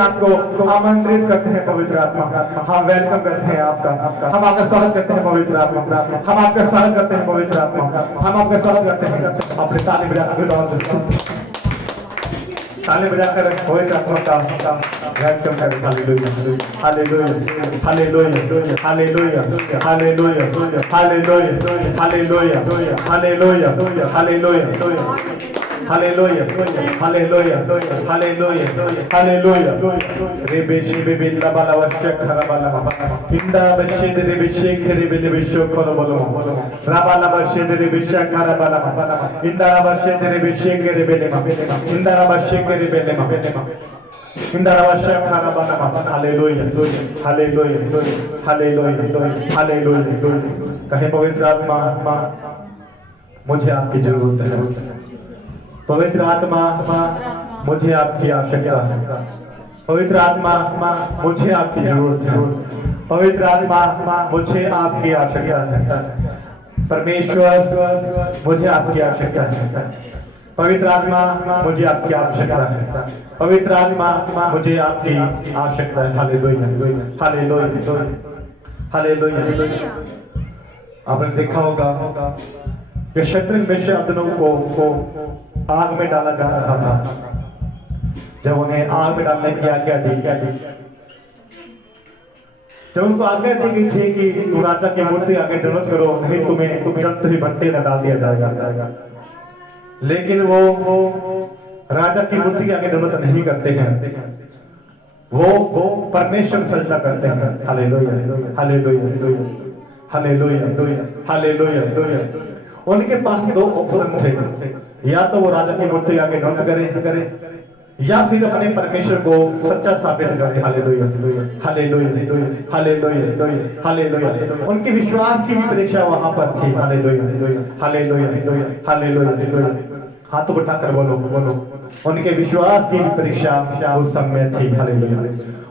आपको आमंत्रित करते हैं पवित्र आत्मा। हम वेलकम करते हैं आपका, हम आपका स्वागत करते हैं पवित्र आत्मा, हम आपका स्वागत करते हैं पवित्र आत्मा, हम आपका स्वागत करते हैं। अपने ताली बजाकर ताली बजाकर पवित्र आत्मा का वेलकम करें। Hallelujah hallelujah hallelujah hallelujah hallelujah hallelujah hallelujah hallelujah hallelujah hallelujah hallelujah hallelujah hallelujah रेबेशी बेबिल्ला बाला वशखरा बाला इंदा बशेद रेबेशी खरे बेले बिशो कोलो बोलो राबाला बशेद रेबेशा खरा बाला इंदा बशेद रेबेशी खरे बेले इंदा बशे खरे बेले इंदा बशा खरा बाला हालेलुया हालेलुया हालेलुया हालेलुया। कहे पवित्र आत्मा मुझे आपकी जरूरत है, पवित्र आत्मा मुझे आपकी आवश्यकता है, पवित्र आत्मा मुझे आपकी जरूरत है, पवित्र आत्मा मुझे आपकी आवश्यकता है, परमेश्वर मुझे आपकी आवश्यकता है, पवित्र आत्मा मुझे आपकी आवश्यकता है, पवित्र आत्मा मुझे आपकी आवश्यकता है। Hallelujah hallelujah hallelujah. आपने देखा होगा कि शत्रु में से अब्दुल्लाह को आग में डाला जा रहा था। जब उन्हें आग में डालने की आज्ञा दी, जब उनको आज्ञा दी गई थी कि तुम राजा की मूर्ति आगे दंडवत करो, नहीं तुम्हें जल्द ही भट्टे में डाल दिया जाएगा, लेकिन वो राजा की मूर्ति के आगे दंडवत नहीं करते हैं, वो परमेश्वर सजदा करते हैं। Hallelujah hallelujah hallelujah hallelujah. उनके पास दो ऑप्शन थे, या तो वो राजा की मूर्ति आगे नृत्य करे या फिर अपने परमेश्वर को सच्चा साबित करे। Hallelujah hallelujah hallelujah hallelujah. उनके विश्वास की भी परीक्षा वहां पर थी। Hallelujah hallelujah hallelujah. हाथों को उठाकर बोलो बोलो। उनके विश्वास की भी परीक्षा उस समय थी। हालेलुया।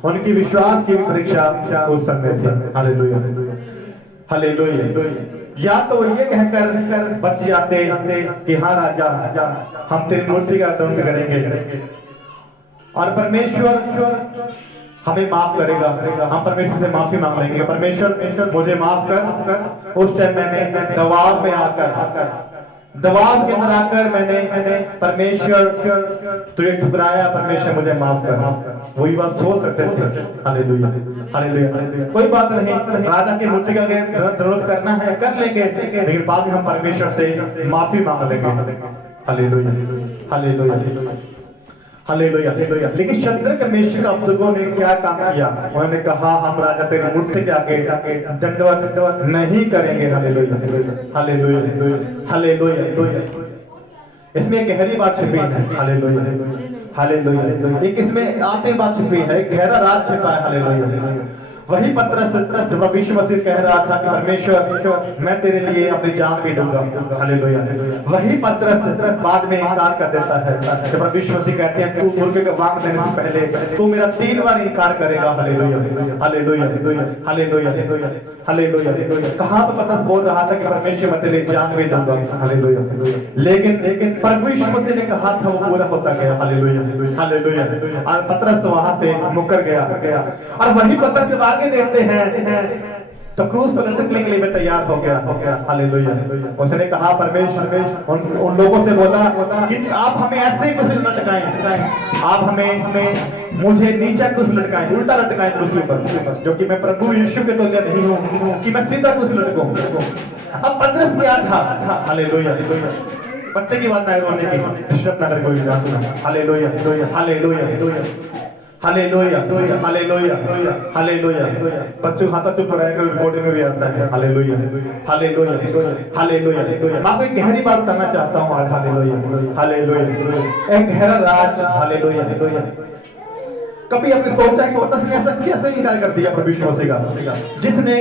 उनकी विश्वास की भी परीक्षा उस समय थी। Hallelujah hallelujah. या तो ये कहकर बच जाते कि हाँ राजा, हम तेरी मूर्ति का दंड करेंगे और परमेश्वर हमें माफ करेगा, हम परमेश्वर से माफी मांग लेंगे, परमेश्वर मुझे माफ कर। उस टाइम मैंने दबाव में आकर, दबाव के अंदर आकर मैंने परमेश्वर तुझे ठुकराया, परमेश्वर मुझे माफ कर। वही बात सोच सकते थे। Hallelujah hallelujah. कोई बात नहीं, राजा की मूर्ति का दंडवत करना है कर लेंगे, लेकिन बाद में हम परमेश्वर से माफी मांग लेंगे। Hallelujah hallelujah hallelujah. लेकिन शद्रक मेशक अबेदनगो ने क्या काम किया? उन्होंने कहा हम राजा तेरी मूर्ति के आगे दंडवत नहीं करेंगे। Hallelujah hallelujah hallelujah. इसमें एक गहरी बात छिपी है। Hallelujah hallelujah. एक इसमें आते बात छिपी है, गहरा राज छिपा है। हालेलुया। वही पत्रस जब यीशु मसीह कह रहा था कि परमेश्वर मैं तेरे लिए अपनी जान भी दूंगा। हालेलुया। वही पत्रस बाद में इनकार कर देता है। जब यीशु मसीह कहते हैं तू मुर्गे का वांग देने से पहले तू मेरा 3 बार इनकार करेगा। Hallelujah hallelujah hallelujah hallelujah. कहां पर पत्रस बोल रहा था कि परमेश्वर मैं तेरे जान भी दूंगा। हालेलुया। लेकिन प्रभु यीशु मसीह ने कहा था वो पूरा होता गया। Hallelujah hallelujah. और पत्रस वहां से मुकर गया और वही पत्रस जब आगे देते हैं तो क्रूस पर लटकने के लिए मैं तैयार हो गया। हालेलुया। उसने कहा परमेश्वर उन लोगों से बोला कि आप हमें ऐसे ही कुछ लटकाएं, आप हमें मुझे नीचा कुछ लटकाएं, उल्टा लटकाएं क्रूस के ऊपर, जो कि मैं प्रभु यीशु के तुल्य नहीं हूं कि मैं सीधा कुछ लटकूं। अब पतरस क्या था? हालेलुया। बच्चे की बात है रोने की, डिस्टर्ब ना करे कोई। Hallelujah hallelujah hallelujah hallelujah hallelujah. बच्चों खाता चुप रहेगा, रिकॉर्डिंग में भी आता है। Hallelujah hallelujah hallelujah. मैं कोई गहरी बात करना चाहता हूँ आज। Hallelujah hallelujah. एक गहरा राज। हालेलुया। कभी आपने सोचा कि पता नहीं ऐसा कैसे इनकार कर दिया प्रभु यीशु मसीह का, जिसने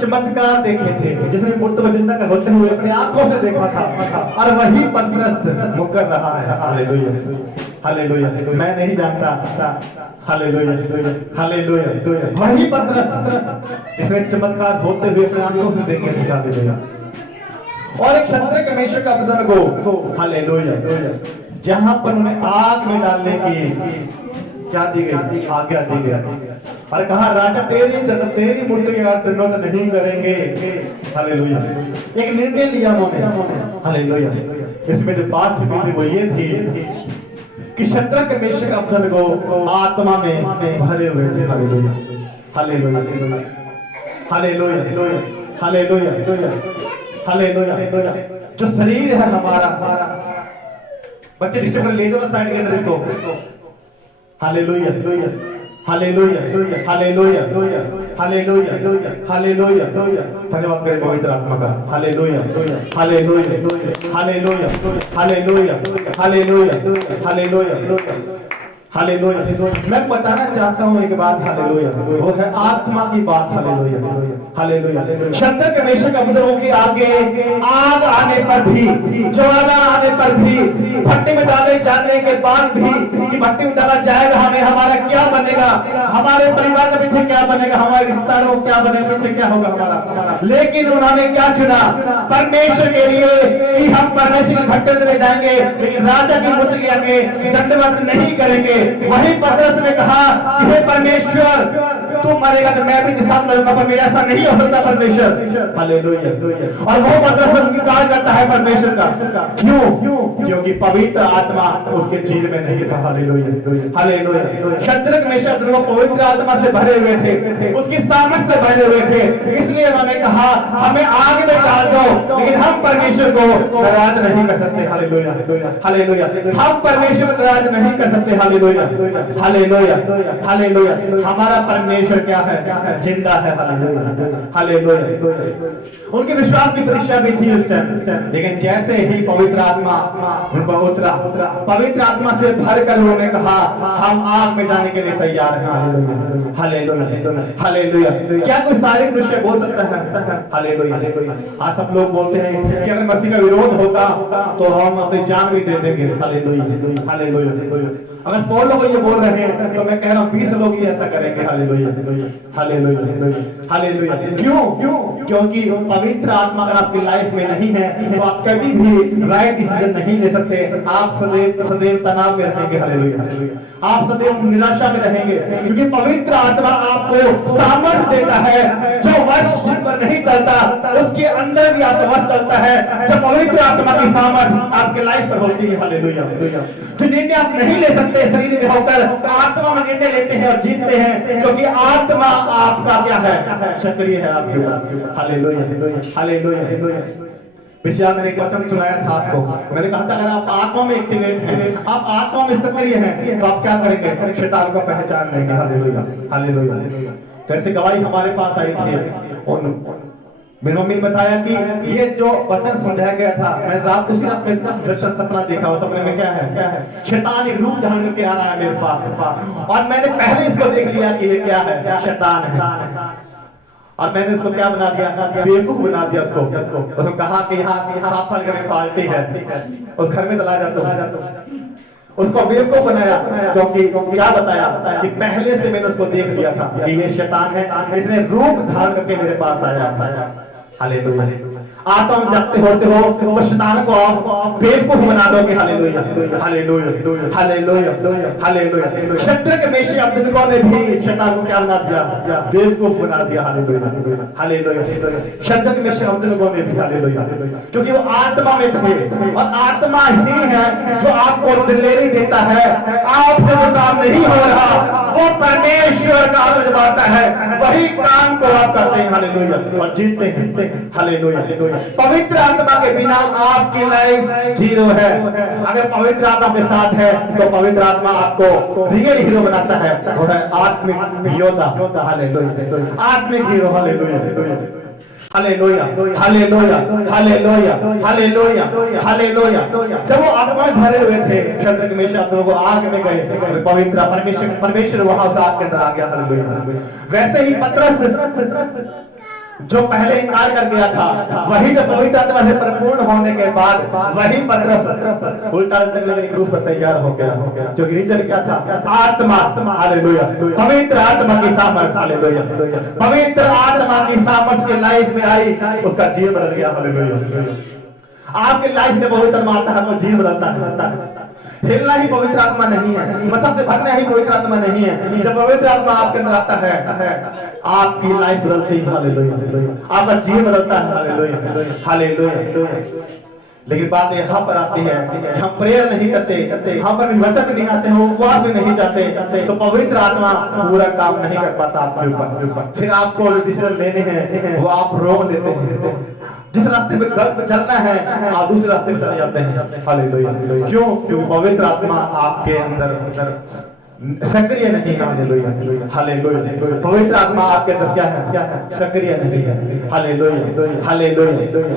चमत्कार देखे थे, जिसने मुर्दों को जिंदा कर होते हुए अपनी आंखों से देखा था, और वही पतरस मुकर रहा है। Hallelujah hallelujah. मैं नहीं जानता। Hallelujah hallelujah. वही पतरस जिसने चमत्कार होते हुए अपनी आंखों से देखे थे। हालेलुया। और एक शद्रक मेशक अबेदनगो। हालेलुया। जहां पर उन्हें आग में डालने की क्या दी गई? आज्ञा दी गई और कहा राजा तेरी मूर्ति के आगे दंडवत नहीं करेंगे। हालेलुया। एक निर्णय लिया उन्होंने। हालेलुया। इसमें जो बात छिपी थी वो ये थी कि शद्रक मेशक अबेदनगो आत्मा में भरे हुए थे। Hallelujah. Hallelujah. Hallelujah. Hallelujah. Hallelujah. जो शरीर है हमारा, बच्चे डिस्टर्ब कर ले जाओ ना साइड के अंदर इसको। Hallelujah. Hallelujah. Hallelujah. Hallelujah. Hallelujah. धन्यवाद करें पवित्र आत्मा का। Hallelujah. Hallelujah. Hallelujah. Hallelujah. Hallelujah. Hallelujah. Hallelujah. मैं बताना चाहता हूँ एक बात। हालेलुया। वो है आत्मा की बात। Hallelujah. Hallelujah. Shadrach Meshach Abednego के आगे आग आने पर भी, ज्वाला आने पर भी, भट्टी में डाले जाने के बाद भी कि भट्टी में डाला जाएगा, हमें हमारा क्या बनेगा, हमारे परिवार के पीछे क्या बनेगा, हमारे रिश्तेदारों क्या बनेगा, पीछे क्या होगा हमारा। लेकिन उन्होंने क्या चुना? परमेश्वर के लिए कि हम परमेश्वर के भट्टे में जाएंगे, लेकिन राजा की मूर्ति के आगे दंडवत नहीं करेंगे। वही पतरस ने कहा कि हे परमेश्वर, तू मरेगा तो मैं भी तेरे साथ मरूंगा, पर मेरा ऐसा नहीं हो सकता परमेश्वर। हालेलुया। और वो पतरस स्वीकार करता है परमेश्वर का। क्यों? क्योंकि पवित्र आत्मा उसके जीवन में नहीं था। Hallelujah. Hallelujah. Shadrach Meshach Abednego पवित्र आत्मा से भरे हुए थे, उसकी सामर्थ से भरे हुए थे, इसलिए उन्होंने कहा हमें आग में डाल दो, लेकिन हम परमेश्वर को नाराज नहीं कर सकते। हालेलुया। हालेलुया। हम परमेश्वर को नाराज नहीं कर सकते। हालेलुया। हालेलुया। हालेलुया। हमारा परमेश्वर क्या है? जिंदा है। हालेलुया। हालेलुया। उनके विश्वास की परीक्षा भी थी उस टाइम, लेकिन जैसे ही पवित्र आत्मा उन पर उतरा, पवित्र आत्मा से भरकर उन्होंने कहा हम आग में जाने के लिए तैयार हैं। हालेलुया। हालेलुया। क्या कोई शारीरिक दृश्य बोल सकता है? हालेलुया। आज सब लोग बोलते हैं कि अगर मसीह का विरोध होगा तो हम अपनी जान भी दे देंगे। हालेलुया। हालेलुया। अगर 100 लोग ये बोल रहे हैं तो मैं कह रहा हूँ 20 लोग ही ऐसा करेंगे। हालेलुया। हालेलुया। हालेलुया। क्यों? क्योंकि पवित्र आत्मा अगर आपकी लाइफ में नहीं है तो आप कभी भी राइट डिसीजन नहीं ले सकते। आप सदैव तनाव में रहेंगे। हालेलुया। आप सदैव निराशा में रहेंगे, क्योंकि पवित्र आत्मा आपको सामर्थ्य देता है। जो वर्ष जिस पर नहीं चलता उसके अंदर भी आत्मवश चलता है। जब पवित्र आत्मा की सामर्थ्य आपके लाइफ पर होती है। हालेलुया। जो निर्णय आप नहीं ले सकते शरीर में होकर, आत्मा में निर्णय लेते हैं और जीतते हैं, क्योंकि आत्मा आपका क्या है? सक्रिय है आपके ऊपर। हालेलुया। हालेलुया। पिछला मैंने एक वचन सुनाया था आपको। मैंने कहा था अगर आप आत्मा में एक्टिवेट हैं, आप आत्मा में सक्रिय हैं, तो आप क्या करेंगे? शैतान को पहचान लेंगे। हालेलुया। हालेलुया। जैसे गवाही हमारे पास आई थी, मेरी मम्मी ने बताया कि ये जो वचन समझाया गया था, मैं रात को सिर्फ अपने दर्शन सपना देखा। उस सपने में क्या है? शैतान एक रूप धारण करके आ रहा है मेरे पास, और मैंने पहले इसको देख लिया कि ये क्या है? शैतान है। और मैंने उसको क्या बना दिया? बेवकूफ बना दिया उसको कहा कि यहाँ 7 साल की पार्टी है, उस घर में चला जाता। उसको बेवकूफ बनाया, क्योंकि क्या बताया कि पहले से मैंने उसको देख लिया था कि ये शैतान है, इसने रूप धारण करके मेरे पास आया। हालेलुया। आत्मा में जगते होते हो तो शैतान को आप बेवकूफ बना दोगे। Hallelujah. Hallelujah. Hallelujah. Hallelujah. Shadrach Meshach Abednego ने भी शैतान को क्या बना दिया? बेवकूफ बना दिया। Hallelujah. Hallelujah. Shadrach Meshach Abednego ने भी। हालेलुया। क्योंकि वो आत्मा में थे, और आत्मा ही है जो आपको दिलेरी देता है। आपसे जो काम नहीं हो रहा वो परमेश्वर का जो बात है वही काम को आप करते हैं। हालेलुया। और जीतते हैं। हालेलुया। पवित्र आत्मा के बिना आपकी लाइफ जीरो है। अगर पवित्र आत्मा के साथ है तो पवित्र आत्मा आपको रियल हीरो बनाता है, वो है आत्मिक योद्धा। हालेलुया। आत्मिक hero. Hallelujah. Hallelujah. Hallelujah. Hallelujah. Hallelujah. Hallelujah. जब वो आत्मा में भरे हुए थे, शद्रक मेशक अबेदनगो आग में गए, पवित्र परमेश्वर वहां से आग के अंदर आ गया। हालेलुया। वैसे ही पतरस जो पहले इनकार कर गया था, वही जो पवित्र आत्मा से परिपूर्ण होने के बाद वही पतरस उल्टा क्रूस पर तैयार हो गया। जो रीजन क्या था? आत्मा। हालेलुया। पवित्र आत्मा की सामर्थ। हालेलुया। पवित्र आत्मा की सामर्थ की लाइफ में आई, उसका जीवन बदल गया। हालेलुया। आपके लाइफ में पवित्र आत्मा आता है तो जीवन बदलता है। हिलना ही पवित्र आत्मा नहीं है, मतलब से भरना ही पवित्र आत्मा नहीं है। जब पवित्र आत्मा आपके अंदर आता है आपकी लाइफ बदलती है, हालेलुया, आपका जीवन बदलता है, हालेलुया, हालेलुया। लेकिन बात यहाँ पर आती है, हम प्रेयर नहीं करते, यहाँ पर वचन नहीं आते हैं, उपवास में नहीं जाते, तो पवित्र आत्मा पूरा काम नहीं कर पाता आपके ऊपर। फिर आपको डिसीजन लेने हैं, वो आप रोक लेते हैं। जिस रास्ते में गलत चलना है आप दूसरे रास्ते में चले जाते हैं, हालेलुया। क्यों? क्योंकि पवित्र आत्मा आपके अंदर सक्रिय नहीं है, हालेलुया, हालेलुया। पवित्र आत्मा आपके अंदर क्या है? सक्रिय नहीं है, हालेलुया, हालेलुया,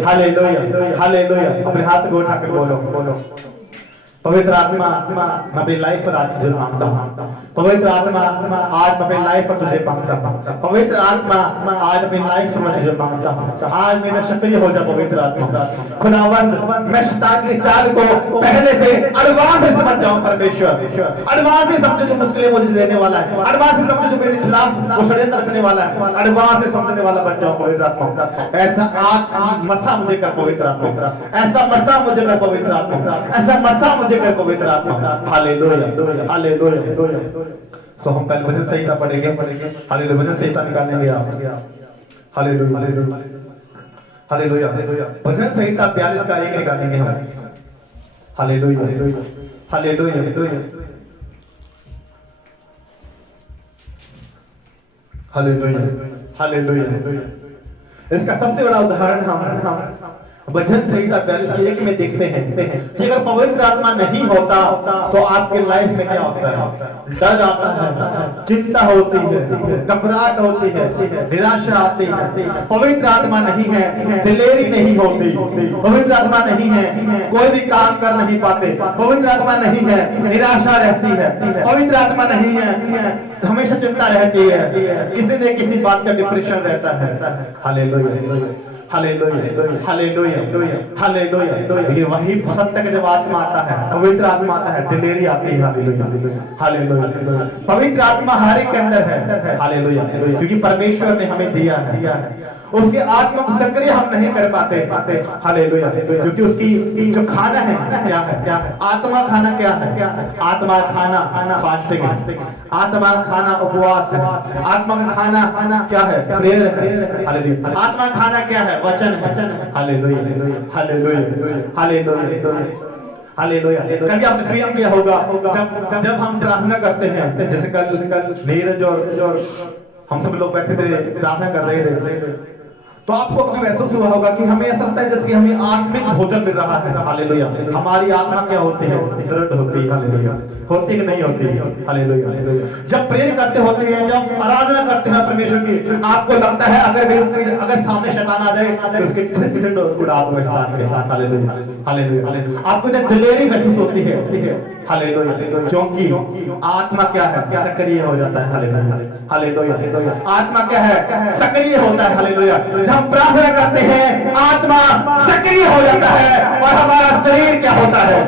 हालेलुया, हालेलुया। अपने हाथ को उठाकर बोलो, पवित्र आत्मा मैं अपनी लाइफ पर आज तुझे मांगता हूँ। पवित्र आत्मा आज मैं अपनी लाइफ पर तुझे मांगता हूँ। पवित्र आत्मा आज अपनी लाइफ पर मैं तुझे मांगता हूँ। आज मेरा सक्रिय हो जा पवित्र आत्मा। खुदावंद मैं शैतान की चाल को पहले से एडवांस से समझ जाऊं परमेश्वर, एडवांस से समझो जो मुश्किलें मुझे देने वाला है, एडवांस से समझो जो मेरे खिलाफ वो षड्यंत्र रचने वाला है, एडवांस से समझने वाला बन जाऊं पवित्र आत्मा। ऐसा आग मसा मुझे कर पवित्र आत्मा, ऐसा मसा मुझे कर पवित्र आत्मा, ऐसा मसा मुझे कर पवित्र आत्मा, हालेलुया, हालेलुया। सो हम पहले भजन संहिता पढ़ेंगे, हालेलुया, भजन संहिता निकालेंगे आप, हालेलुया, हालेलुया, भजन संहिता 42 का 1 निकालेंगे हम, हालेलुया, हालेलुया, हालेलुया, हालेलुया। इसका सबसे बड़ा उदाहरण हम भजन संहिता 42 के 1 में देखते हैं कि अगर पवित्र आत्मा नहीं होता तो आपके लाइफ में क्या होता है? डर आता है, चिंता होती है, घबराहट होती है, निराशा आती है। पवित्र आत्मा नहीं है, दिलेरी नहीं होती। पवित्र आत्मा नहीं है, कोई भी काम कर नहीं पाते। पवित्र आत्मा नहीं है, निराशा रहती है। पवित्र आत्मा नहीं है, हमेशा चिंता रहती है, किसी न किसी बात का डिप्रेशन रहता है, हालेलुया, हालेलुया, हालेलुया, हालेलुया। लेकिन वही सत्य का जब आत्मा आता है, पवित्र आत्मा आता है, दिलेरी आती है, हालेलुया, हालेलुया। पवित्र आत्मा हर एक के अंदर है, हालेलुया, क्योंकि परमेश्वर ने हमें दिया है। उसके आत्मा को सक्रिय हम नहीं कर पाते, हालेलुया, क्योंकि उसकी जो खाना है क्या है? आत्मा खाना क्या है? आत्मा खाना फास्टिंग है, आत्मा खाना उपवास है, आत्मा का खाना क्या है? प्रेयर है, हालेलुया। आत्मा खाना क्या है? वचन है, हालेलुया, हालेलुया, हालेलुया, हालेलुया। कभी आपने फील किया होगा जब हम प्रार्थना करते हैं, जैसे कल नीरज और हम सब लोग बैठे थे प्रार्थना कर रहे थे, तो आपको कभी महसूस हुआ होगा कि हमें ऐसा लगता है जैसे हमें आत्मिक भोजन मिल रहा है, हालेलुया। हमारी आत्मा क्या होती है? दृढ़ होती है, हालेलुया। होती कि नहीं होती? हालेलुया। जब प्रेयर करते होते हैं, जब आराधना करते हैं परमेश्वर की, आपको लगता है अगर सामने शैतान आ जाए तो उसके उड़ा दो शैतान के साथ, हालेलुया, हालेलुया। आपको जब दिलेरी महसूस होती है, हालेलुया, क्योंकि आत्मा क्या है? सक्रिय हो जाता है, हालेलुया, हालेलुया। आत्मा क्या है? सक्रिय होता है, हालेलुया। हम प्रार्थना करते हैं, आत्मा सक्रिय हो जाता है और हमारा शरीर क्या होता है?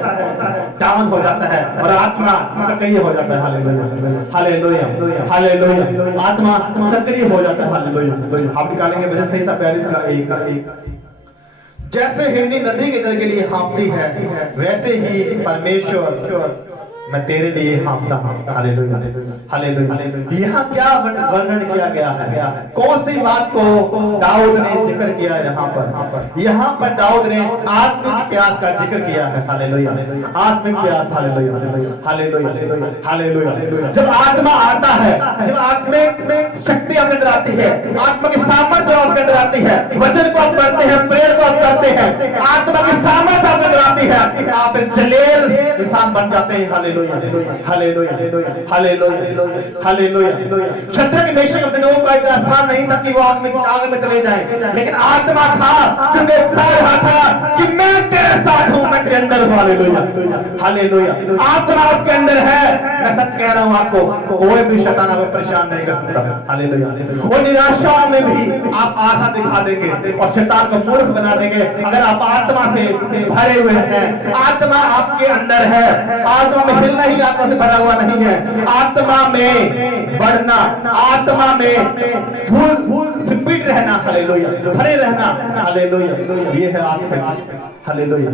डाउन हो जाता है और आत्मा सक्रिय हो जाता है, हालेलुया, हालेलुया, हालेलुया। आत्मा सक्रिय हो जाता है, हालेलुया। हम निकालेंगे भजन संहिता 42 का 1। जैसे हिरनी नदी के जल के लिए हाँफती है, वैसे ही परमेश्वर मैं तेरे लिए हाँफता हूँ, हालेलुया, हालेलुया। यहाँ क्या वर्णन किया गया है? कौन सी बात को दाऊद ने जिक्र किया है? यहाँ पर दाऊद ने आत्मिक प्यास का जिक्र किया है, हालेलुया, आत्मिक प्यास, हालेलुया, हालेलुया, हालेलुया। जब आत्मा आता है, जब आत्मिक शक्ति अपने अंदर आती है, आत्मा की सामर्थ्य आपके अंदर आती है, वचन को आप पढ़ते हैं, प्रेयर को आप करते हैं, आत्मा की सामर्थ्य आपके अंदर आती है, आप दलेर इंसान बन जाते हैं, हालेलुया, हालेलुया, हालेलुया, हालेलुया। शत्रु मेशक अबेदनगो का इतना स्थान नहीं था कि वो आग में चले जाएं, लेकिन आत्मा था जो देखता रहा था कि मैं तेरे साथ हूं, मैं तेरे अंदर हूं, हालेलुया, हालेलुया। आत्मा आपके अंदर है। मैं सच कह रहा हूं आपको, कोई भी शैतान आपको परेशान नहीं कर सकता, हालेलुया। वो निराशा में भी आप आशा दिखा देंगे और शैतान को मूर्ख बना देंगे अगर आप आत्मा से भरे हुए हैं। आत्मा आपके अंदर है, आत्मा में हिलना ही आत्मा से भरा हुआ नहीं है, आत्मा में बढ़ना, आत्मा में फूल स्पीड रहना, हालेलुया, भरे रहना, हालेलुया। ये है आत्मा, हालेलुया।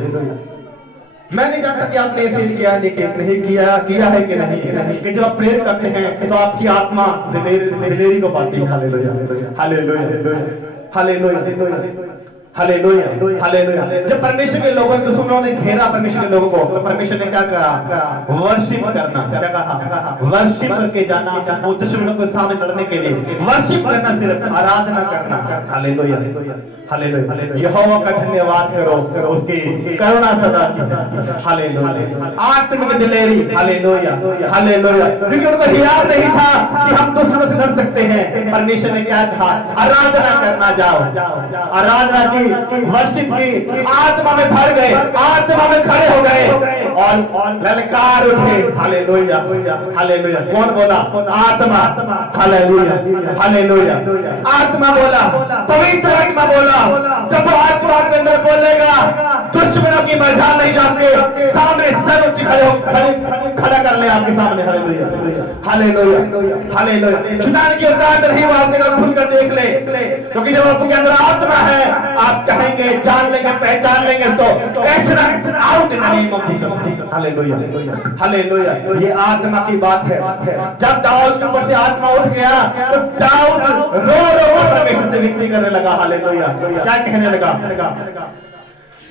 मैं नहीं जानता कि आपने फील किया नहीं किया है कि नहीं, कि जब आप प्रेयर करते हैं तो आपकी आत्मा दिलेरी को पाती है। Hallelujah hallelujah hallelujah hallelujah hallelujah. जब परमेश्वर के लोगों ने दुश्मनों ने घेरा परमेश्वर के लोगों को, तो परमेश्वर ने क्या कहा? वर्शिप करना। क्या कहा? वर्शिप करके जाना, वो दुश्मनों के सामने लड़ने के लिए वर्शिप करना, सिर्फ आराधना करना। Hallelujah hallelujah. यहोवा का धन्यवाद करो उसकी करुणा सदा की। हालेलुया। आत्मिक दिलेरी। Hallelujah hallelujah. क्योंकि उनको हियाव नहीं था कि हम दुश्मनों से लड़ सकते हैं। परमेश्वर ने क्या कहा? आराधना करना जाओ। आराधना की, वर्शिप की, आत्मा में भर गए, आत्मा में खड़े हो गए और ललकार उठे। Hallelujah hallelujah. कौन बोला? आत्मा। Hallelujah hallelujah. आत्मा बोला, पवित्र आत्मा बोला। जब वो आत्मा के अंदर बोलेगा, दुश्मनों की मजाल नहीं, आपके सामने सर ऊंची खड़ा कर ले आपके सामने। Hallelujah hallelujah hallelujah. छुड़ाने की औकात नहीं, वो आपके अंदर खुल कर देख ले, क्योंकि जब आपके अंदर आत्मा है, आप कहेंगे, जान लेंगे, पहचान लेंगे, तो out in the name of Jesus. Hallelujah hallelujah. ये आत्मा की बात है। जब दाऊद के ऊपर से आत्मा उठ गया, तो दाऊद रो परमेश्वर से विनती करने लगा। हालेलुया। क्या कहने लगा?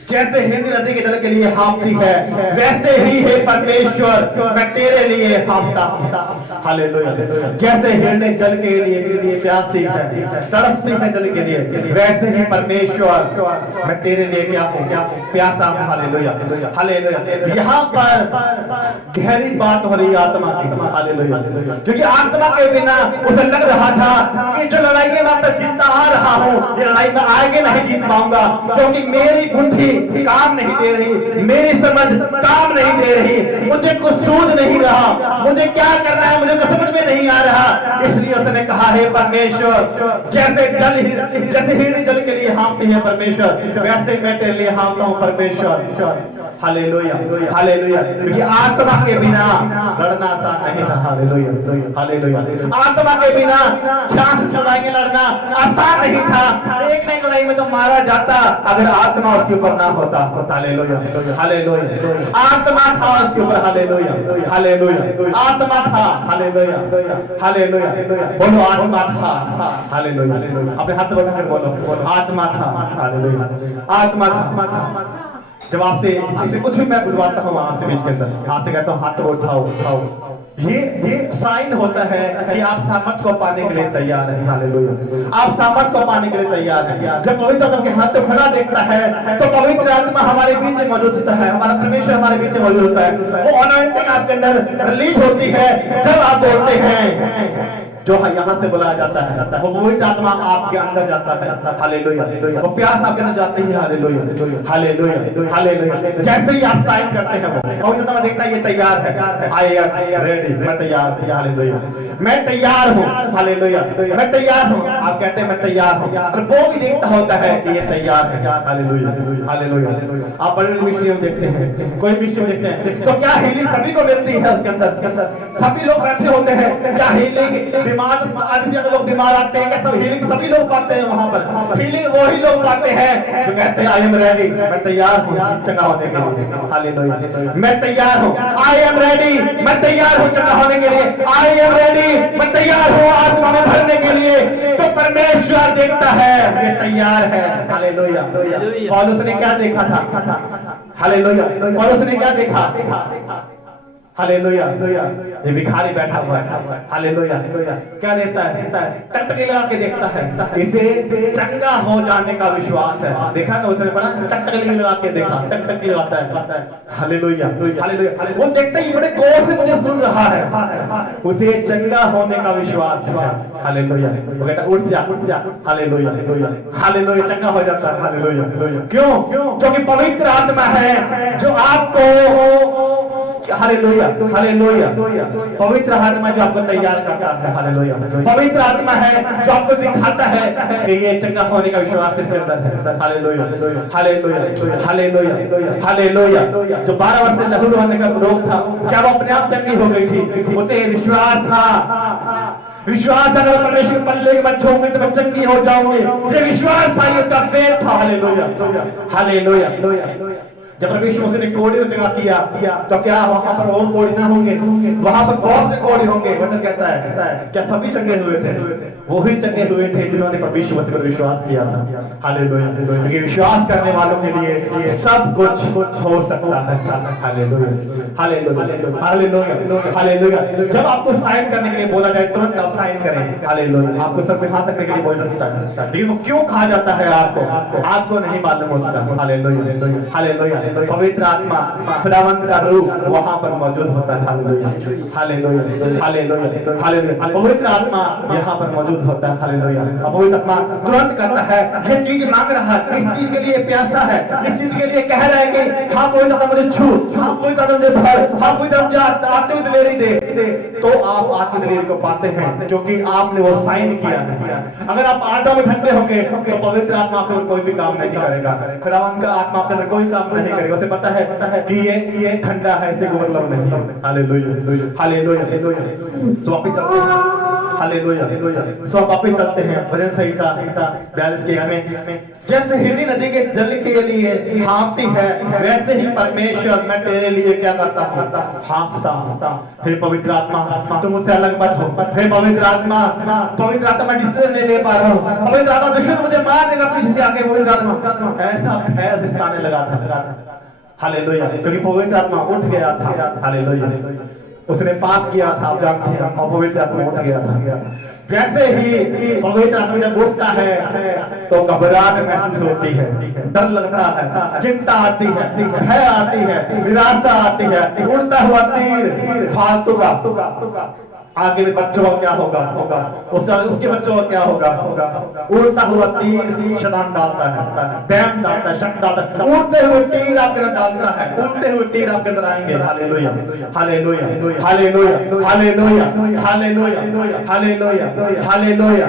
जैसे हिरनी नदी के जल के लिए हाँफती है, वैसे ही है परमेश्वर मैं तेरे लिए हाँफता हूं। हालेलुया। जैसे हिरनी जल के लिए प्यासी है, तड़पती है जल के लिए, वैसे ही परमेश्वर मैं तेरे लिए क्या हूं? प्यासा हूं। Hallelujah hallelujah. यहाँ पर गहरी बात हो रही है आत्मा की। हालेलुया। क्योंकि आत्मा के बिना उसे लग रहा था कि जो लड़ाई में मैं जीतता आ रहा हूं, ये लड़ाई में आगे नहीं जीत पाऊंगा, क्योंकि मेरी बुद्धि काम नहीं दे रही, मेरी समझ काम नहीं दे रही, मुझे कुछ सूझ नहीं रहा, मुझे क्या करना है मुझे समझ में नहीं आ रहा। इसलिए उसने कहा, हे परमेश्वर, जैसे हिरनी जल के लिए हाँफती है परमेश्वर, वैसे मैं तेरे लिए हाँफता हूं परमेश्वर। Hallelujah hallelujah. क्योंकि आत्मा के बिना लड़ना आसान नहीं था। Hallelujah hallelujah. आत्मा के बिना चांस लड़ाई लड़ना आसान नहीं था। एक नई लड़ाई में तो मारा जाता अगर आत्मा उसके ऊपर ना होता। Hallelujah hallelujah. आत्मा था उसके ऊपर। Hallelujah hallelujah. आत्मा था। Hallelujah hallelujah. बोलो आत्मा था। हालेलुया। अपने हाथ बढ़ाकर बोलो आत्मा था। हालेलुया आत्मा था। जब आपसे कुछ भी मैं बुलवाता हूँ आपसे बीच के अंदर, आपसे कहता हूँ हाथ उठाओ, ये साइन होता है कि आप सामर्थ को पाने के लिए तैयार हैं। हालेलुया। आप सामर्थ को पाने के लिए तैयार हैं। जब पवित्र आत्मा के हाथ खड़ा देखता है, तो पवित्र आत्मा हमारे बीच मौजूद होता है, हमारा परमेश्वर हमारे बीच मौजूद होता है। वो अनॉइंटिंग आपके अंदर रिलीज होती है जब आप बोलते हैं, जो यहाँ से बुलाया जाता है, वो पवित्र आत्मा आपके अंदर जाता है। हालेलुया। वो प्यास आपके अंदर जाती है। Hallelujah hallelujah hallelujah. जैसे ही आप साइन करते हैं, वो पवित्र आत्मा देखता है ये तैयार है, आई एम रेडी, मैं तैयार हूं। हालेलुया। मैं तैयार हूं। हालेलुया। मैं तैयार हूं। आप कहते हैं मैं तैयार हूं, और वो भी देखता होता है कि ये तैयार है। Hallelujah hallelujah. आप बड़े मिस्ट्री में देखते हैं, कोई मिस्ट्री में देखते हैं, तो क्या हीलिंग सभी को मिलती है? उसके अंदर सभी लोग बैठे होते हैं। क्या हीलिंग बीमार आधे से ज्यादा लोग बीमार आते हैं, क्या हीलिंग सभी लोग पाते हैं? वहां पर हीलिंग वही लोग पाते हैं जो कहते हैं आई एम रेडी, मैं तैयार हूं चंगा होने के लिए। हालेलुया। मैं तैयार हूं। आई एम रेडी, मैं तैयार हूं चंगा होने के लिए। आई एम रेडी, मैं तैयार हूं आत्मा में भरने के लिए। तो परमेश्वर देखता है ये तैयार है। हालेलुया। पौलुस ने क्या देखा था? हालेलुया। पौलुस ने क्या देखा? हालेलुया। ये भिखारी बैठा हुआ है। हालेलुया। क्या देता है? टकटकी लगा के देखता है, इसे चंगा हो जाने का विश्वास है। देखा ना उसने बड़ा टकटकी लगा के देखा, टकटकी लगाता है। Hallelujah hallelujah. वो देखता ही बड़े गौर से मुझे सुन रहा है, उसे चंगा होने का विश्वास है। हालेलुया। वो कहता उठ जा। Hallelujah hallelujah. चंगा हो जाता है। हालेलुया। क्यों? क्योंकि पवित्र आत्मा है जो आपको हालेलुया हालेलुया। पवित्र आत्मा जो आपको तैयार करता है। हालेलुया। पवित्र आत्मा है जो आपको दिखाता है कि ये चंगा होने का विश्वास इसके अंदर है। Hallelujah hallelujah hallelujah hallelujah. जो 12 वर्ष से लहू होने का रोग था, क्या वो अपने आप चंगी हो गई थी? उसे विश्वास था, विश्वास अगर परमेश्वर पल्ले के बच्चे होंगे तो मैं चंगी हो जाऊंगी। ये विश्वास था, ये उसका फेथ था। Hallelujah hallelujah. जब प्रभु यीशु मसीह ने कोड़ी को जगह किया तो क्या वहां पर और कोड़ी ना होंगे? वहां पर बहुत से कोड़ी होंगे। वचन कहता है क्या सभी चंगे हुए थे? वो ही चंगे हुए थे जिन्होंने प्रभु यीशु मसीह पर विश्वास किया था। हालेलुया। क्योंकि विश्वास करने वालों के लिए सब कुछ हो सकता है। Hallelujah, hallelujah, hallelujah, hallelujah. जब आपको साइन करने के लिए बोला जाए तुरंत आप साइन करें। हालेलुया। आपको सर पे हाथ रखने के लिए बोला जाता है, लेकिन वो क्यों कहा जाता है आपको नहीं मालूम हो सकता। Hallelujah, hallelujah. पवित्र आत्मा खुदावंत का रूप वहां पर मौजूद होता है। Hallelujah, hallelujah, hallelujah, hallelujah. पवित्र आत्मा यहाँ पर मौजूद होता है। हालेलुया। पवित्र आत्मा तुरंत करता है, ये चीज मांग रहा है, इस चीज के लिए प्यासा है, इस चीज के लिए कह रहा है कि हाँ पवित्र आत्मा मुझे छू, हाँ पवित्र आत्मा मुझे भर, हाँ पवित्र आत्मा मुझे आत्मिक दिलेरी दे, तो आप आत्मिक दिलेरी को पाते हैं क्योंकि आपने वो साइन किया है। अगर आप आत्मा में ठंडे होंगे तो पवित्र आत्मा आपके ऊपर कोई भी काम नहीं करेगा। खुदावंत का आत्मा आपके अंदर कोई काम नहीं करेगा। उसे पता है कि ये ठंडा है, इससे कोई मतलब नहीं। Hallelujah, hallelujah. तो वापस चलते हैं। हालेलुया। सो वापस चलते हैं भजन संहिता 42 के में, जैसे हिरनी नदी के जल के लिए हाँफती है वैसे ही परमेश्वर मैं तेरे लिए क्या करता हूँ? हाँफता हूँ। हे पवित्र आत्मा तुम मुझसे अलग मत हो। हे पवित्र आत्मा मैं डिसीजन नहीं ले पा रहा हूँ। पवित्र आत्मा दुश्मन मुझे मार देगा पीछे से आके। पवित्र आत्मा ऐसा भय सिखाने लगा था। हालेलुया। क्योंकि पवित्र आत्मा उठ गया था। हालेलुया। उसने पाप किया था, आप जानते हैं, और पवित्र आत्मा उठ गया था। वैसे ही पवित्र आत्मा जब उठता है तो घबराहट महसूस होती है, डर लगता है, चिंता आती है, भय आती है, निराशा आती है, उड़ता हुआ तीर फालतू का आगे में बच्चों का क्या होगा उसके बच्चों का क्या होगा? उड़ता हुआ तीर शैतान डालता है, बैम डालता है, शक डालता है, उड़ते हुए तीर आपके अंदर डालता है, उड़ते हुए तीर आपके अंदर आएंगे। Hallelujah, hallelujah, hallelujah, hallelujah, hallelujah, hallelujah, hallelujah,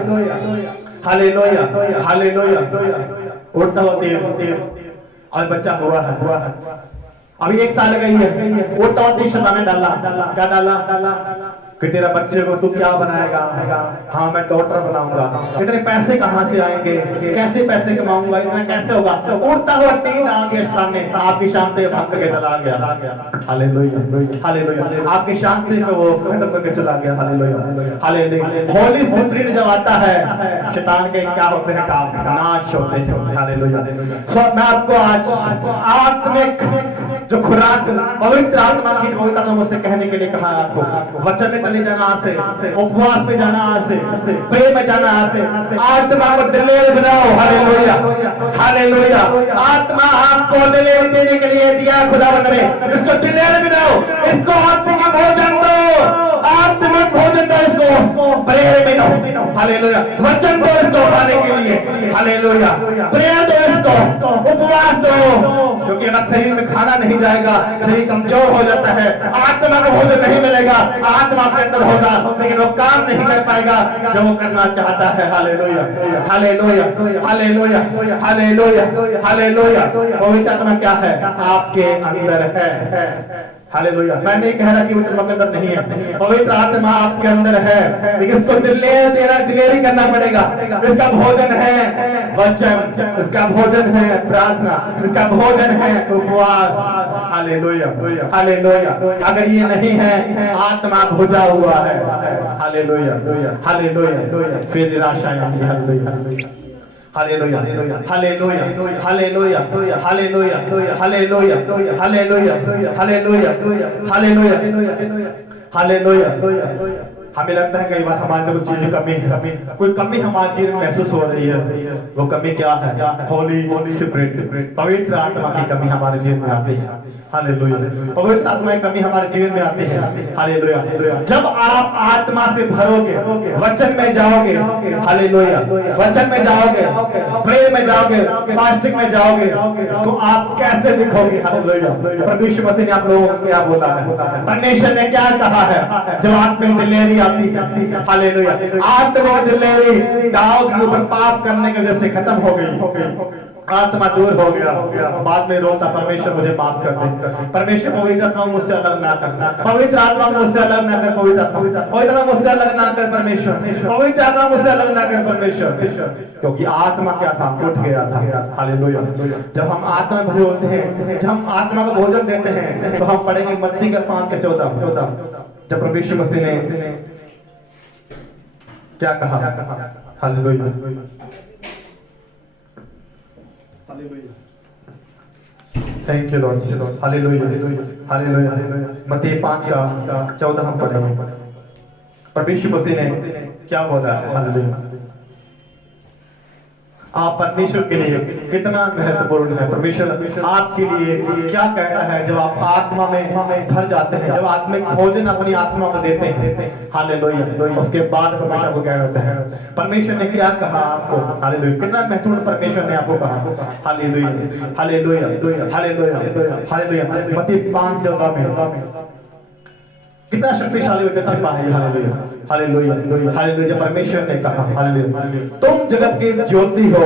hallelujah, hallelujah. उड़ता हुआ तीर और बच्चा हुआ है। अभी 1 साल गई है, उड़ता हुआ तीर शैतान ने डाला। क्या डाला कि तेरा बच्चे को तू क्या बनाएगा? हाँ मैं डॉक्टर बनाऊंगा। इतने पैसे कहाँ से आएंगे? कैसे पैसे कमाऊंगा? इतना कैसे होगा? उड़ता हुआ तीर आ गया सामने, आपकी शांति भाग के चला गया। Hallelujah, hallelujah. आपकी शांति को वो खत्म करके चला गया। Hallelujah, hallelujah. होली स्पिरिट जब आता है शैतान के क्या होते हैं? काम नाश होते हैं। हालेलुया। सो मैं आपको आज आत्मिक जो खुराक पवित्र आत्मा की पवित्र आत्मा मुझसे कहने के लिए कहा आपको, वचन में चले जाना आज से, उपवास में जाना आज से, प्रेम में जाना आज से, आत्मा को दिलेर बनाओ। Hallelujah, hallelujah. आत्मा आपको दिलेर देने के लिए दिया खुदावंद ने, इसको दिलेर बनाओ, इसको आत्मिक भोजन दो, आत्मिक भोजन दो, इसको प्रेम में दो। हालेलुया। वचन दो इसको खाने के लिए। हालेलुया। प्रेम दो इसको, उपवास दो, क्योंकि अगर शरीर में खाना नहीं जाएगा शरीर कमजोर हो जाता है, आत्मा को भोजन नहीं मिलेगा, आत्मा के अंदर होगा लेकिन वो काम नहीं कर पाएगा जो वो करना चाहता है। Hallelujah, hallelujah, hallelujah, hallelujah, hallelujah. पवित्र आत्मा क्या है? आपके अंदर है। हालेलुया। मैं नहीं कह रहा कि पवित्र आत्मा के अंदर नहीं है, पवित्र आत्मा आपके अंदर है, लेकिन उसको दिलेरी करना पड़ेगा। इसका भोजन है वचन, इसका भोजन है प्रार्थना, इसका भोजन है उपवास। Hallelujah, hallelujah. अगर ये नहीं है आत्मा भुजा हुआ है। Hallelujah, hallelujah. फिर निराशा आएगी। Hallelujah, hallelujah, hallelujah, hallelujah, hallelujah, hallelujah, hallelujah, hallelujah, hallelujah, hallelujah. हमें लगता है कई बार हमारे कुछ चीजें कोई कमी हमारे जीवन में महसूस हो रही है। वो कमी क्या है? होली स्पिरिट, पवित्र आत्मा की कमी हमारे जीवन में आती है। हालेलुया। पवित्र आत्मा की कमी हमारे जीवन में आती है। हालेलुया। जब आप आत्मा से भरोगे, वचन में जाओगे, हालेलुया, वचन में जाओगे, प्रेयर में जाओगे, फास्टिंग में जाओगे, तो आप कैसे दिखोगे? हालेलुया। परमेश्वर मसीह ने आप लोगों को क्या बोला है? परमेश्वर ने क्या कहा है? जब आत्मिक दिलेरी आती है, हालेलुया, आत्मिक दिलेरी दाऊद के ऊपर पाप करने की वजह से खत्म हो गई। आत्मा दूर हो गया, बाद में रोता, परमेश्वर मुझे माफ कर दे, परमेश्वर पवित्र आत्मा मुझसे अलग ना करना, पवित्र आत्मा मुझसे अलग ना कर, पवित्र आत्मा मुझसे अलग ना कर परमेश्वर, पवित्र आत्मा मुझसे अलग ना कर परमेश्वर, क्योंकि आत्मा क्या था, उठ गया था। हालेलुया। जब हम आत्मा भरे होते हैं, जब हम आत्मा को भोजन देते हैं, तो हम पढ़ेंगे मत्ती का 5:14, जब प्रभु यीशु मसीह ने क्या कहा। Hallelujah. Thank you Lord Jesus. Hallelujah, hallelujah. मत्ती 5:14 हम पढ़ेंगे। प्रभु यीशु मसीह ने क्या बोला है। हालेलुया। आप परमेश्वर के लिए कितना महत्वपूर्ण है, परमेश्वर आपके लिए क्या कहता है जब आप आत्मा में भर जाते हैं, जब आत्मिक भोजन अपनी आत्मा को देते हैं। हालेलुया। उसके बाद परमेश्वर को क्या कहता है, परमेश्वर ने क्या कहा आपको। हालेलुया। कितना महत्वपूर्ण परमेश्वर ने आपको कहा। Hallelujah, hallelujah, hallelujah, hallelujah. मत्ती 5:14 में कितना शक्तिशाली वचन छिपा है। Hallelujah, hallelujah, hallelujah. परमेश्वर ने कहा, हालेलुया, तुम जगत की ज्योति हो,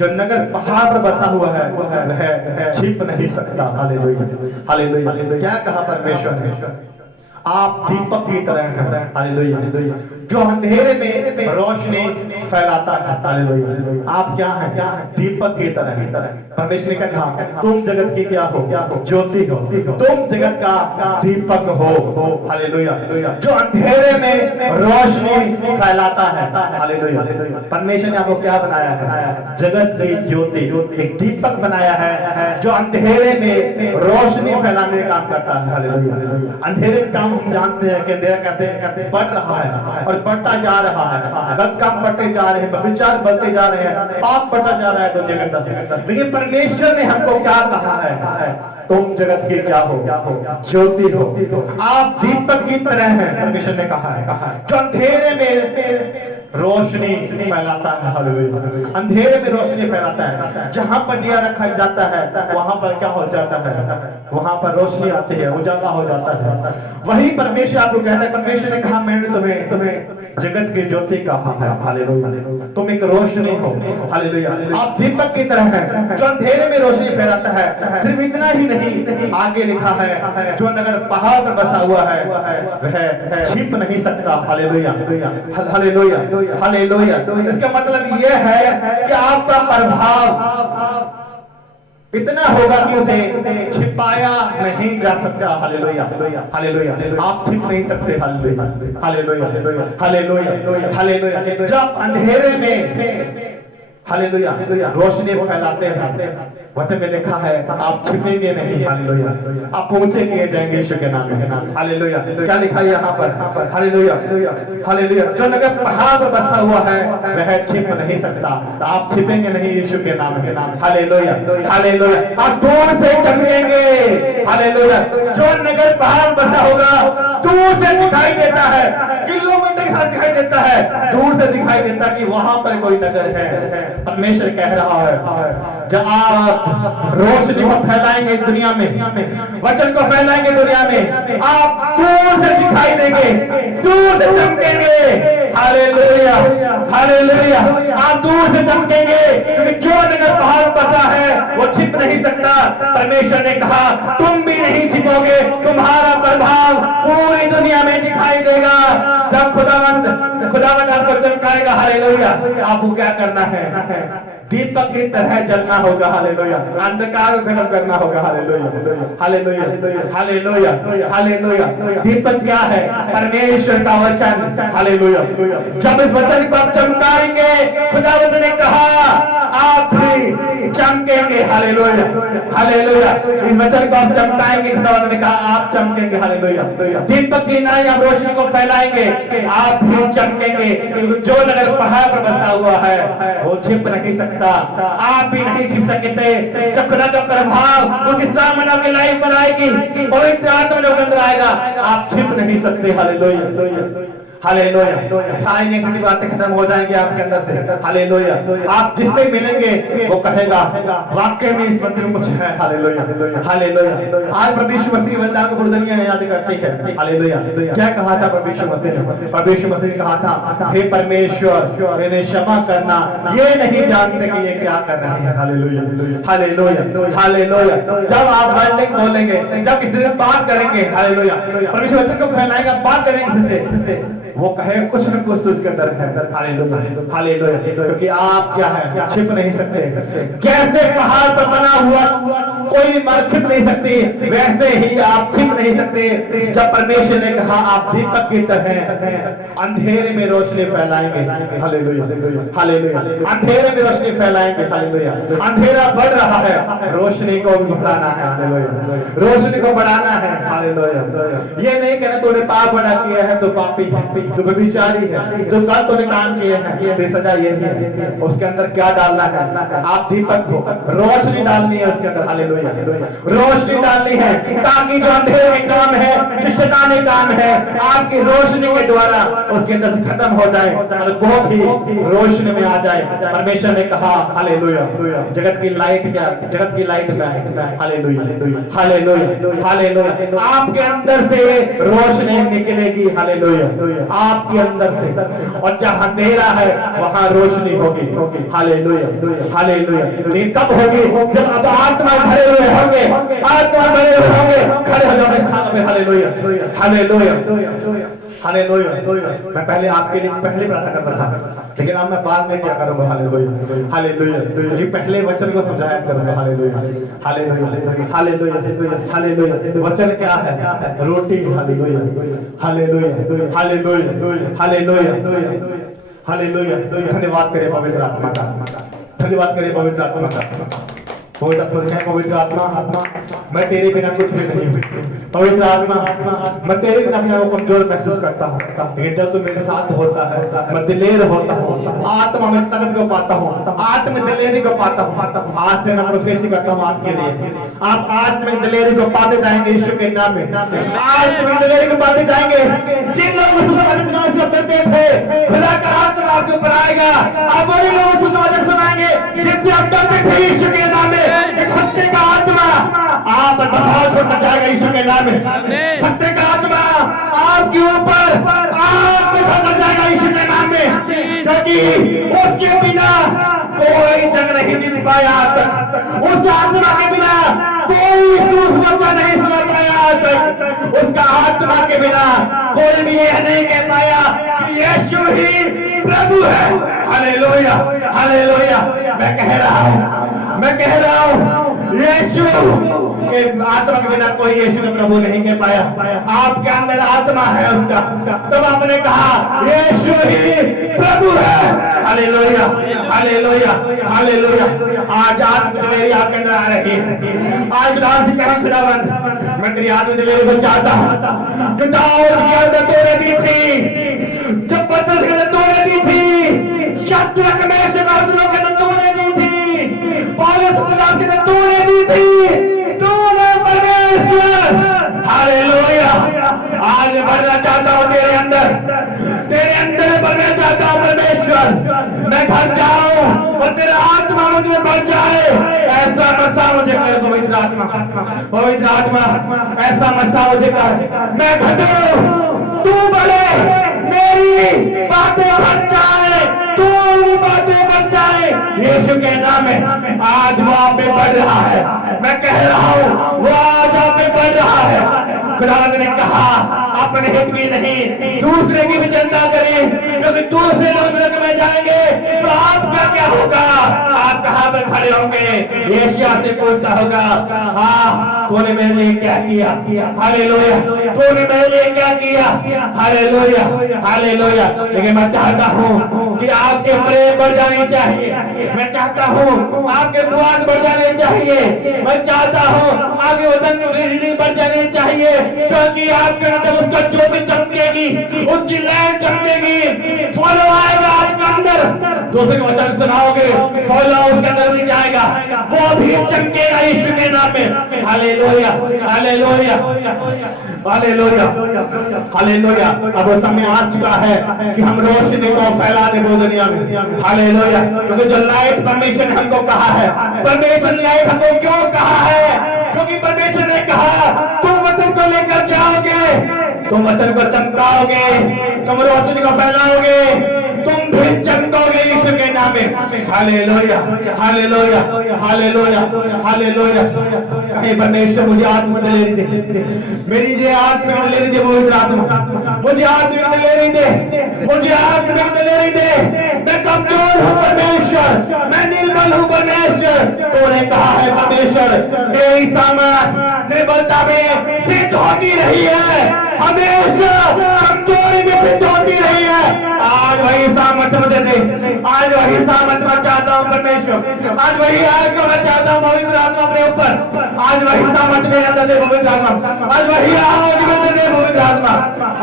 जो नगर पहाड़ पर बसा हुआ है वह छिप नहीं सकता। Hallelujah, hallelujah. क्या कहा परमेश्वर ने, आप दीपक की तरह हैं। हालेलुया। जो अंधेरे में रोशनी फैलाता है। हालेलुया। आप क्या हैं, दीपक की तरह हैं। परमेश्वर ने कहा तुम जगत की क्या हो, ज्योति हो, तुम जगत का दीपक हो। हालेलुया। जो अंधेरे में रोशनी फैलाता है। हालेलुया। परमेश्वर ने आपको क्या बनाया है, जगत की ज्योति, एक दीपक बनाया है जो अंधेरे में रोशनी फैलाने का काम करता है। हालेलुया। अंधेरे का हम जानते हैं कि अंधेरा कैसे बढ़ रहा है और बढ़ता जा रहा है, गलत काम बढ़ते जा रहे हैं, व्यभिचार बढ़ते जा रहे हैं, पाप बढ़ता जा रहा है दुनिया के अंदर। लेकिन परमेश्वर ने हमको क्या कहा है, तुम जगत के क्या हो, ज्योति हो, आप दीपक की तरह हैं। परमेश्वर ने कहा है जो अंधेरे में रोशनी फैलाता है। हालेलुया। अंधेरे में रोशनी फैलाता है। जहां पर दिया रखा जाता है वहां पर क्या हो जाता है, वहां पर रोशनी आती है, उजाला हो जाता है। वही परमेश्वर आपको कहता है, परमेश्वर ने कहा मैंने तुम्हें जगत की ज्योति कहा है। हालेलुया। तुम एक रोशनी हो। हालेलुया। आप दीपक की तरह हैं जो अंधेरे में रोशनी फैलाता है। सिर्फ इतना ही नहीं, आगे लिखा है जो नगर पहाड़ पर बसा हुआ है वह छिप नहीं सकता। Hallelujah, hallelujah, hallelujah. इसका मतलब यह है कि आपका प्रभाव इतना होगा कि उसे छिपाया नहीं जा सकता। Hallelujah, hallelujah. आप छिप नहीं सकते। Hallelujah, hallelujah, hallelujah, hallelujah. जब अंधेरे में हालेलुया रोशनी फैलाते हैं, वचन में लिखा है आप छिपेंगे नहीं। हालेलुया। आप पहुंचेंगे जाएंगे यीशु के नाम में। हालेलुया। क्या लिखा है यहाँ पर, हालेलुया, हालेलुया। जो नगर पहाड़ पर बसा हुआ है वह छिप नहीं सकता। आप छिपेंगे नहीं यीशु के नाम में। Hallelujah, hallelujah. आप दूर से चमकेंगे। हालेलुया। जो नगर पहाड़ बसा होगा दूर से दिखाई देता है, किलोमीटर के साथ दिखाई देता है, दूर से दिखाई देता कि वहां पर कोई नगर है। परमेश्वर कह रहा है जब आप रोशनी को फैलाएंगे दुनिया में, वचन को फैलाएंगे दुनिया में, आप दूर से दिखाई देंगे, दूर से चमकेंगे। Hallelujah, hallelujah. आप दूर से चमकेंगे क्योंकि जो नगर पहाड़ बसा है वो छिप नहीं सकता। परमेश्वर ने कहा तुम भी नहीं छिपोगे, तुम्हारा प्रभाव पूरी दुनिया में दिखाई देगा। जब खुदावंद आपको चमकाएगा। हालेलुया। आपको क्या करना है, दीपक की तरह जलना होगा। हालेलुया। अंधकार को खत्म करना होगा। Hallelujah, hallelujah, hallelujah, hallelujah. दीपक क्या है, परमेश्वर का वचन। हालेलुया। जब इस वचन को आप चमकाएंगे, खुदावंद ने कहा आप भी चमकेंगे। Hallelujah, hallelujah. इस वचन को आप चमकाएंगे, खुदावंद ने कहा आप चमकेंगे। हालेलुया। दीपक की नाई आप रोशनी को फैलाएंगे, आप भी चमकेंगे। जो नगर पहाड़ पर बसा हुआ है वो छिप नहीं सकता। आप भी नहीं छिप सकते। जब खुदा का प्रभाव उसके सामने आपकी लाइफ पर आएगी, पवित्र आत्मा जब अंदर आएगा, आप छिप नहीं सकते। हालेलुया। हालेलुया। सारी नेगेटिव बातें खत्म हो जाएंगे आपके अंदर से। हालेलुया। आप जिससे मिलेंगे वो कहेगा वाकई में इस बंदे में कुछ है। Hallelujah hallelujah. आज प्रभु यीशु मसीह वरदान को पूरी दुनिया याद करती है। हालेलुया। क्या कहा था प्रभु यीशु मसीह ने? प्रभु यीशु मसीह ने कहा था, हे परमेश्वर इन्हें क्षमा करना, ये नहीं जानते कि ये क्या कर रहे हैं। Hallelujah hallelujah hallelujah. जब आप वर्डिंग बोलेंगे, जब किसी से बात करेंगे, हालेलुया, परमेश्वर वचन को फैलाएगा, बात करेंगे किससे, वो कहे कुछ न कुछ तो इसके अंदर है। Hallelujah hallelujah. क्योंकि आप क्या है, छिप नहीं सकते। जैसे पहाड़ पर बना हुआ कोई मर छिप नहीं सकती, वैसे ही आप छिप नहीं सकते। जब परमेश्वर ने कहा आप दीपक की तरह अंधेरे में रोशनी फैलाएंगे। Hallelujah hallelujah. अंधेरे में रोशनी फैलाएंगे। हालेलुया। अंधेरा बढ़ रहा है, रोशनी को भी बढ़ाना है। हालेलुया। रोशनी को बढ़ाना है। हालेलुया। ये नहीं कहना तूने पाप बड़ा किया है तो पापी है, तो व्यभिचारी है, जो कल तूने काम किए हैं तो सजा यही है। उसके अंदर क्या डालना है? आप दीपक हो, रोशनी डालनी है उसके अंदर। हालेलुया। रोशनी डालनी है ताकि जो अंधेरे में काम है, जो शैतानी काम है, आपकी रोशनी के द्वारा उसके अंदर से खत्म हो जाए और बहुत ही रोशनी में आ जाए। परमेश्वर ने कहा हालेलुया, जगत की लाइट क्या? जगत की लाइट में। Hallelujah hallelujah hallelujah. आपके अंदर से रोशनी निकलेगी। हालेलुया। आपके अंदर से, और जहां अंधेरा है वहां रोशनी होगी। Hallelujah hallelujah. लेकिन कब होगी? जब अब आत्मा भरे हुए होंगे, आत्मा भरे हुए होंगे, खड़े हो जाओ स्थान में। Hallelujah hallelujah hallelujah. मैं पहले आपके लिए पहले प्रार्थना करता था, लेकिन अब मैं बाद में क्या करूंगा? Hallelujah hallelujah. ये पहले वचन को समझाया करूंगा। Hallelujah hallelujah hallelujah hallelujah. वचन क्या है? रोटी। Hallelujah hallelujah hallelujah hallelujah hallelujah. धन्यवाद करें पवित्र आत्मा का, धन्यवाद करें पवित्र आत्मा का। पवित्र आत्मा, मैं तेरे बिना कुछ भी नहीं हूँ। पवित्र आत्मा, मैं तेरे बिना अपने को कमजोर महसूस करता हूँ, लेकिन जब तू मेरे साथ होता है मैं दिलेर होता हूँ, आत्मा में ताकत को पाता हूँ, आत्म दिलेरी को पाता हूँ। आज से मैं प्रोफेसी करता हूँ आपके लिए, आप आत्म दिलेरी को पाते जाएंगे यीशु के नाम में। आज में दिलेरी को पाते जाएंगे। जिन लोगों को डरते थे, खुदा का आत्मा आपके ऊपर आएगा। आप वही लोगों को सुसमाचार सुनाएंगे जिससे आप डरते थे यीशु के नाम में। एक सत्य का आत्मा आप पर प्रभाव छोड़ना जाएगा यीशु के नाम में। सत्य का आत्मा आपके ऊपर छोड़ना जाएगा यीशु के नाम में, क्योंकि उसके बिना कोई जंग नहीं जीत पाया आज तक। उस आत्मा के बिना कोई सुसमाचार नहीं सुना पाया आज तक। उसका आत्मा के बिना कोई भी यह नहीं कह पाया कि यीशु ही प्रभु है। Hallelujah hallelujah. मैं कह रहा हूँ यीशु के आत्मा के बिना कोई यीशु का प्रभु नहीं कह पाया। आपके अंदर आत्मा है उसका, तब आपने कहा यीशु ही प्रभु है। Hallelujah hallelujah hallelujah. आज आत्मा मेरी आपके अंदर आ रही है। आज विधान से कहें खुदावंद, मैं तेरी आत्मा दिलेरी को चाहता हूँ जो दाऊद के अंदर तूने दी थी, जो पतरस के अंदर तूने दी थी, शद्रक मेशक अबेदनगो के अंदर तूने दी थी, पौलुस सिलास के अंदर तूने दी थी। तूने परमेश्वर। हालेलुया। आज मैं भरना चाहता हूँ तेरे अंदर भरना चाहता हूँ परमेश्वर। मैं घर जाऊं और तेरा आत्मा मुझ में बढ़ जाए, ऐसा मसा मुझे कर पवित्र आत्मा, पवित्र आत्मा ऐसा मसा मुझे कर। मैं घटूं तू बढ़े, मेरी बातें बढ़ जाए, तू बातें बढ़ जाए यीशु के नाम में। आज वो आप में बढ़ रहा है, मैं कह रहा हूँ वो आज आप में बढ़ रहा है। खुदावंद ने कहा अपने हित की नहीं दूसरे की भी चिंता करें, क्योंकि दूसरे लोग नरक में जाएंगे तो आपका क्या होगा? आप कहां पर खड़े होंगे? यीशु से पूछता होगा, हाँ तूने मेरे लिए क्या किया? हालेलुया। तूने मेरे लिए क्या किया? Hallelujah hallelujah. लेकिन मैं चाहता हूँ कि आपके प्रेम बढ़ जानी चाहिए, मैं चाहता हूँ आपके विश्वास बढ़ जाने चाहिए, मैं चाहता हूँ आपके वजन रीडिंग बढ़ जानी चाहिए, क्योंकि आपके अंदर उसका जो भी चमकेगी उसकी लाइन चमकेगी, फॉलो आएगा आपके अंदर। दूसरे वचन सुनाओगे, फॉलो उसके अंदर भी जाएगा, वो भी चमकेगा यीशु के नाम में। Hallelujah hallelujah hallelujah hallelujah. अब वो समय आ चुका है कि हम रोशनी को फैला दे वो दुनिया में। हालेलुया। क्योंकि जो लाइट परमेश्वर ने हमको कहा है, परमेश्वर ने लाइट हमको क्यों कहा है? क्योंकि परमेश्वर ने कहा तुम वचन को लेकर जाओगे, तुम वचन को चमकाओगे, तुम रोशनी को फैलाओगे, तुम भी चमकोगे यीशु के नाम में। Hallelujah hallelujah hallelujah hallelujah. कहीं परमेश्वर मुझे आत्मा दिलेरी दे, मेरी ये आत्मिक दिलेरी दे पवित्र आत्मा, मुझे आत्मिक दिलेरी दे, मुझे आत्मिक दिलेरी दे। मैं कमजोर हूँ परमेश्वर, मैं निर्बल हूँ परमेश्वर। तूने कहा है परमेश्वर मेरी सामर्थ निर्बलता में सिद्ध होती रही है, हमेशा कमजोरी में सिद्ध होती रही है। आज वही सामर्थ मुझे दे, आज वही सामर्थ मैं चाहता हूँ परमेश्वर, आज वही आग मैं चाहता हूँ पवित्र आत्मा अपने ऊपर, आज वही सामर्थ मेरे अंदर दे पवित्र आत्मा, आज वही आग मुझे दे पवित्र आत्मा,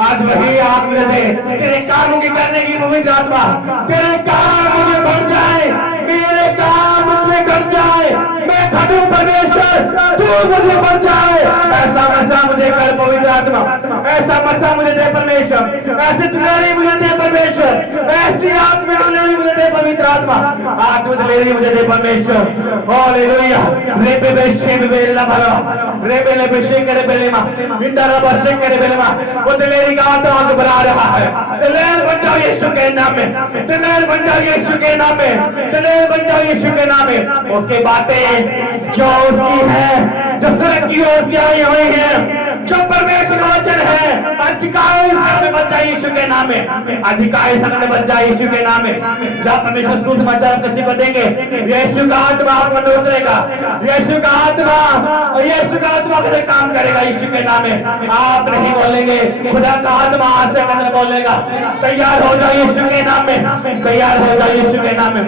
आज वही आग मुझे दे तेरे कामों की करने की पवित्र आत्मा। तेरे काम मुझे बढ़ जाए, मेरे काम मुझमें कर जाए, मैं घटूं परमेश्वर, तू मुझे बढ़ जाए। ऐसा मसा मुझे कर पवित्र आत्मा, ऐसा मसा मुझे दे परमेश्वर, ऐसी दिलेरी मुझे दे परमेश्वर, ऐसी आत्मिक दिलेरी मुझे दे पवित्र आत्मा, आत्मिक दिलेरी मुझे दे परमेश्वर। हालेलुया। रेबे बेशे बेला भला रेबे ले बेशे करे बेलेमा इंदरा बशे करे बेलेमा। वो दिलेरी का आत्मा को बना रहा है। दिलेर बन जाओ यीशु के नाम में, दिलेर बन जाओ यीशु के नाम में, दिलेर बन जाओ यीशु के नाम में। उसकी बातें जो उसकी है, जो स्वर्ग की ओर से आई हुई है, जो परमेश्वर का वचन है, अधिकारी से बच जाए यीशु के नाम में, अधिकारी से बच जाए यीशु के नाम में। जब परमेश्वर शुद्ध समाचार किसी को देंगे, यीशु का आत्मा आप में उतरेगा, यीशु का आत्मा और यीशु का आत्मा का काम करेगा यीशु के नाम में। आप नहीं बोलेंगे, खुदा का आत्मा आज से अंदर बोलेगा। तैयार हो जाओ यीशु के नाम में, तैयार हो जाओ यीशु के नाम में,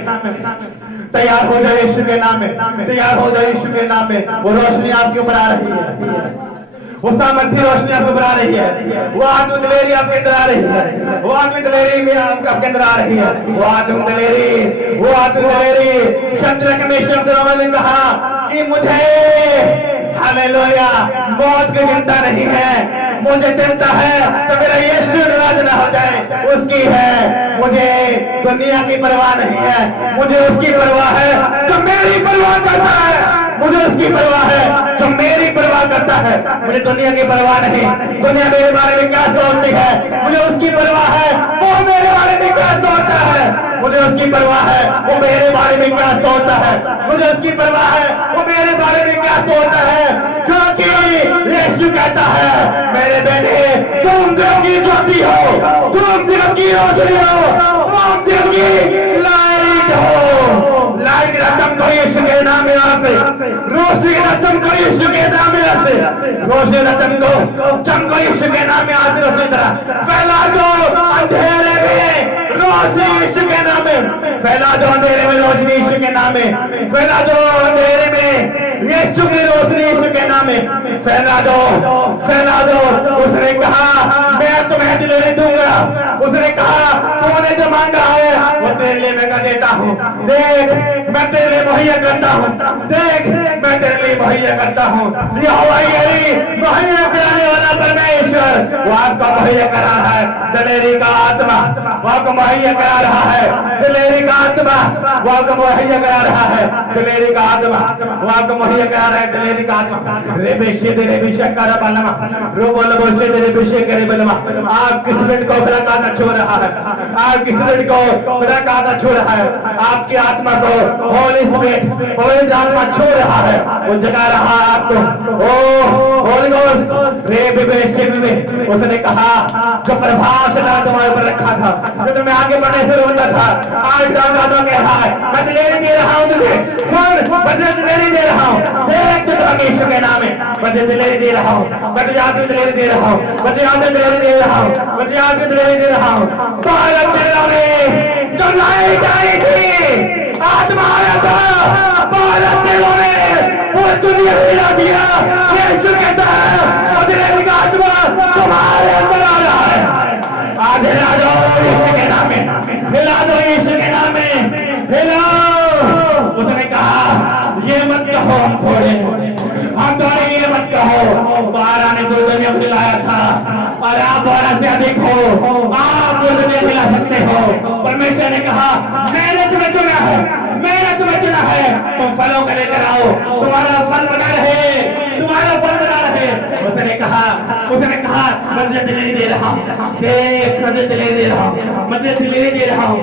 तैयार हो जाओ यीशु के नाम में, तैयार हो जाओ यीशु के नाम में। वो रोशनी आपके ऊपर आ रही है, वो सामर्थ्य रोशनी आपको बना रही है, वो आत्मिक दिलेरी आपके अंदर आ रही है, वो आत्मिक दिलेरी में आपके अंदर आ रही है, वो आत्मिक दिलेरी, वो आत्मिक दिलेरी। शद्रक मेशक ने कहा कि मुझे हालेलुया मौत की चिंता नहीं है, मुझे चिंता है तो मेरा यीशु नाराज ना हो जाए, उसकी है। मुझे दुनिया की परवाह नहीं है, मुझे उसकी परवाह है जो मेरी परवाह करता है, मुझे उसकी परवाह है जो मेरी परवाह करता है। मुझे दुनिया की परवाह नहीं, दुनिया मेरे बारे में क्या सोचती है, मुझे उसकी परवाह है वो मेरे बारे में क्या सोचता है, मुझे उसकी परवाह है वो मेरे बारे में क्या सोचता है, मुझे उसकी परवाह है वो मेरे बारे में क्या सोचता है। क्योंकि यीशु कहता है मेरे बेटे तुम जग की ज्योति हो, तुम जग की रोशनी हो, तुम जग की लाइट हो। लाइट का चमको यीशु के नाम में आते, रोशनी का चमको यीशु के नाम में आते, रोशनी का चमको यीशु के नाम में आते। रोशनी तरह फैला दो अंधेरे में रोशनी यीशु के नाम में, फैला दो अंधेरे में रोशनी यीशु के नाम में, फैला दो अंधेरे में यीशु की रोशनी यीशु के नाम में, फैला दो फैला दो। उसने कहा मैं तुम्हें दिलेरी दूंगा, उसने कहा तूने जो मांगा है वो तेरे लिए मैं देता हूँ, देख मैं तेरे लिए मुहैया करता हूँ, देख मैं तेरे लिए मुहैया करता हूँ। यहोवा यही मुहैया कराने वाला परमेश्वर वो आपका मुहैया करा रहा है। दिलेरी का आत्मा वो आपको मुहैया करा रहा है, दिलेरी का आत्मा वो आपको मुहैया करा रहा है, दिलेरी का आत्मा वो आपको मुहैया करा रहा है। दिलेरी का आत्मा रेबेशे दे रेबेशे करा बालमा रोबो लबोशे दे रेबेशे करे बलमा। आप किस मिनट को खुदा का आत्मा छू रहा है, आप किस मिनट को खुदा का आत्मा छू रहा है, आपकी आत्मा को होली स्पिरिट पवित्र आत्मा छू रहा है, वो जगा रहा है आपको। ओ होली गोस्ट रेबेशे में उसने कहा जो प्रभाव से तुम्हारे ऊपर रखा था, जो तुम्हें आगे बढ़ने से रोकता था, आज का आत्मा कह रहा है मैं दिलेरी दे रहा हूँ तुझे, सुन मैं दिलेरी दे रहा हूँ, देख तुझे यीशु के नाम में मैं दिलेरी दे रहा हूँ, मैं तुझे आत्मिक दिलेरी दे रहा हूँ, मैं तुझे आत्मिक दिलेरी दे रहा हूँ, मैं तुझे आत्मिक दिलेरी दे रहा हूँ। भारत जिला में जो लाइट आई थी आत्मा आया था, भारत जिलों में वो दुनिया हिला दिया। यीशु कहता है वो दिलेरी का आत्मा तुम्हारे अंदर आ रहा है, आज हिला दो यीशु के नाम में, हिला दो यीशु के नाम में, हिलाओ। उसने कहा ये मत और आप 12 से अधिक हो, आप मुझे खिला सकते हो। परमेश्वर ने कहा मैंने तुम्हें चुना है, मैंने तुम्हें चुना है, तुम फलों को लेकर आओ, तुम्हारा फल बना रहे, तुम्हारा फल बना रहे। उसने कहा मुझे दिलेरी दे रहा हूँ, देख मुझे दिलेरी दे रहा हूँ, मुझे दिलेरी दे रहा हूँ,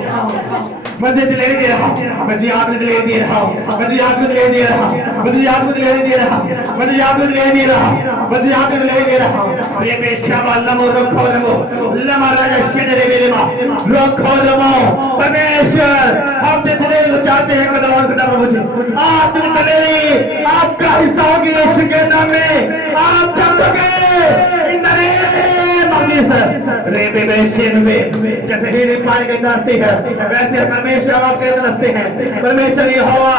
मुझे दिलेरी दे रहा हूँ, मुझे याद में दिलेरी दे रहा हूँ, मुझे याद में दिलेरी दे रहा हूँ, मुझे याद में दिलेरी दे रहा हूँ, मुझे याद में दिलेरी दे रहा हूँ, मुझे याद में दिलेरी दे रहा हूँ। ये बेशबा लमो रखो रमो लमा राजा शेदरे बेलेमा रखो रमो। परमेश्वर हम दिलेरी चाहते हैं खुदा मुझे आप दिलेरी आपका हिस्सा होगी यीशु के नाम में, आप चमकोगे in the name of Jesus. रे बेबेशन में जैसे हीरे पानी के तरसती है वैसे परमेश्वर आपके तरसते हैं। परमेश्वर यहोवा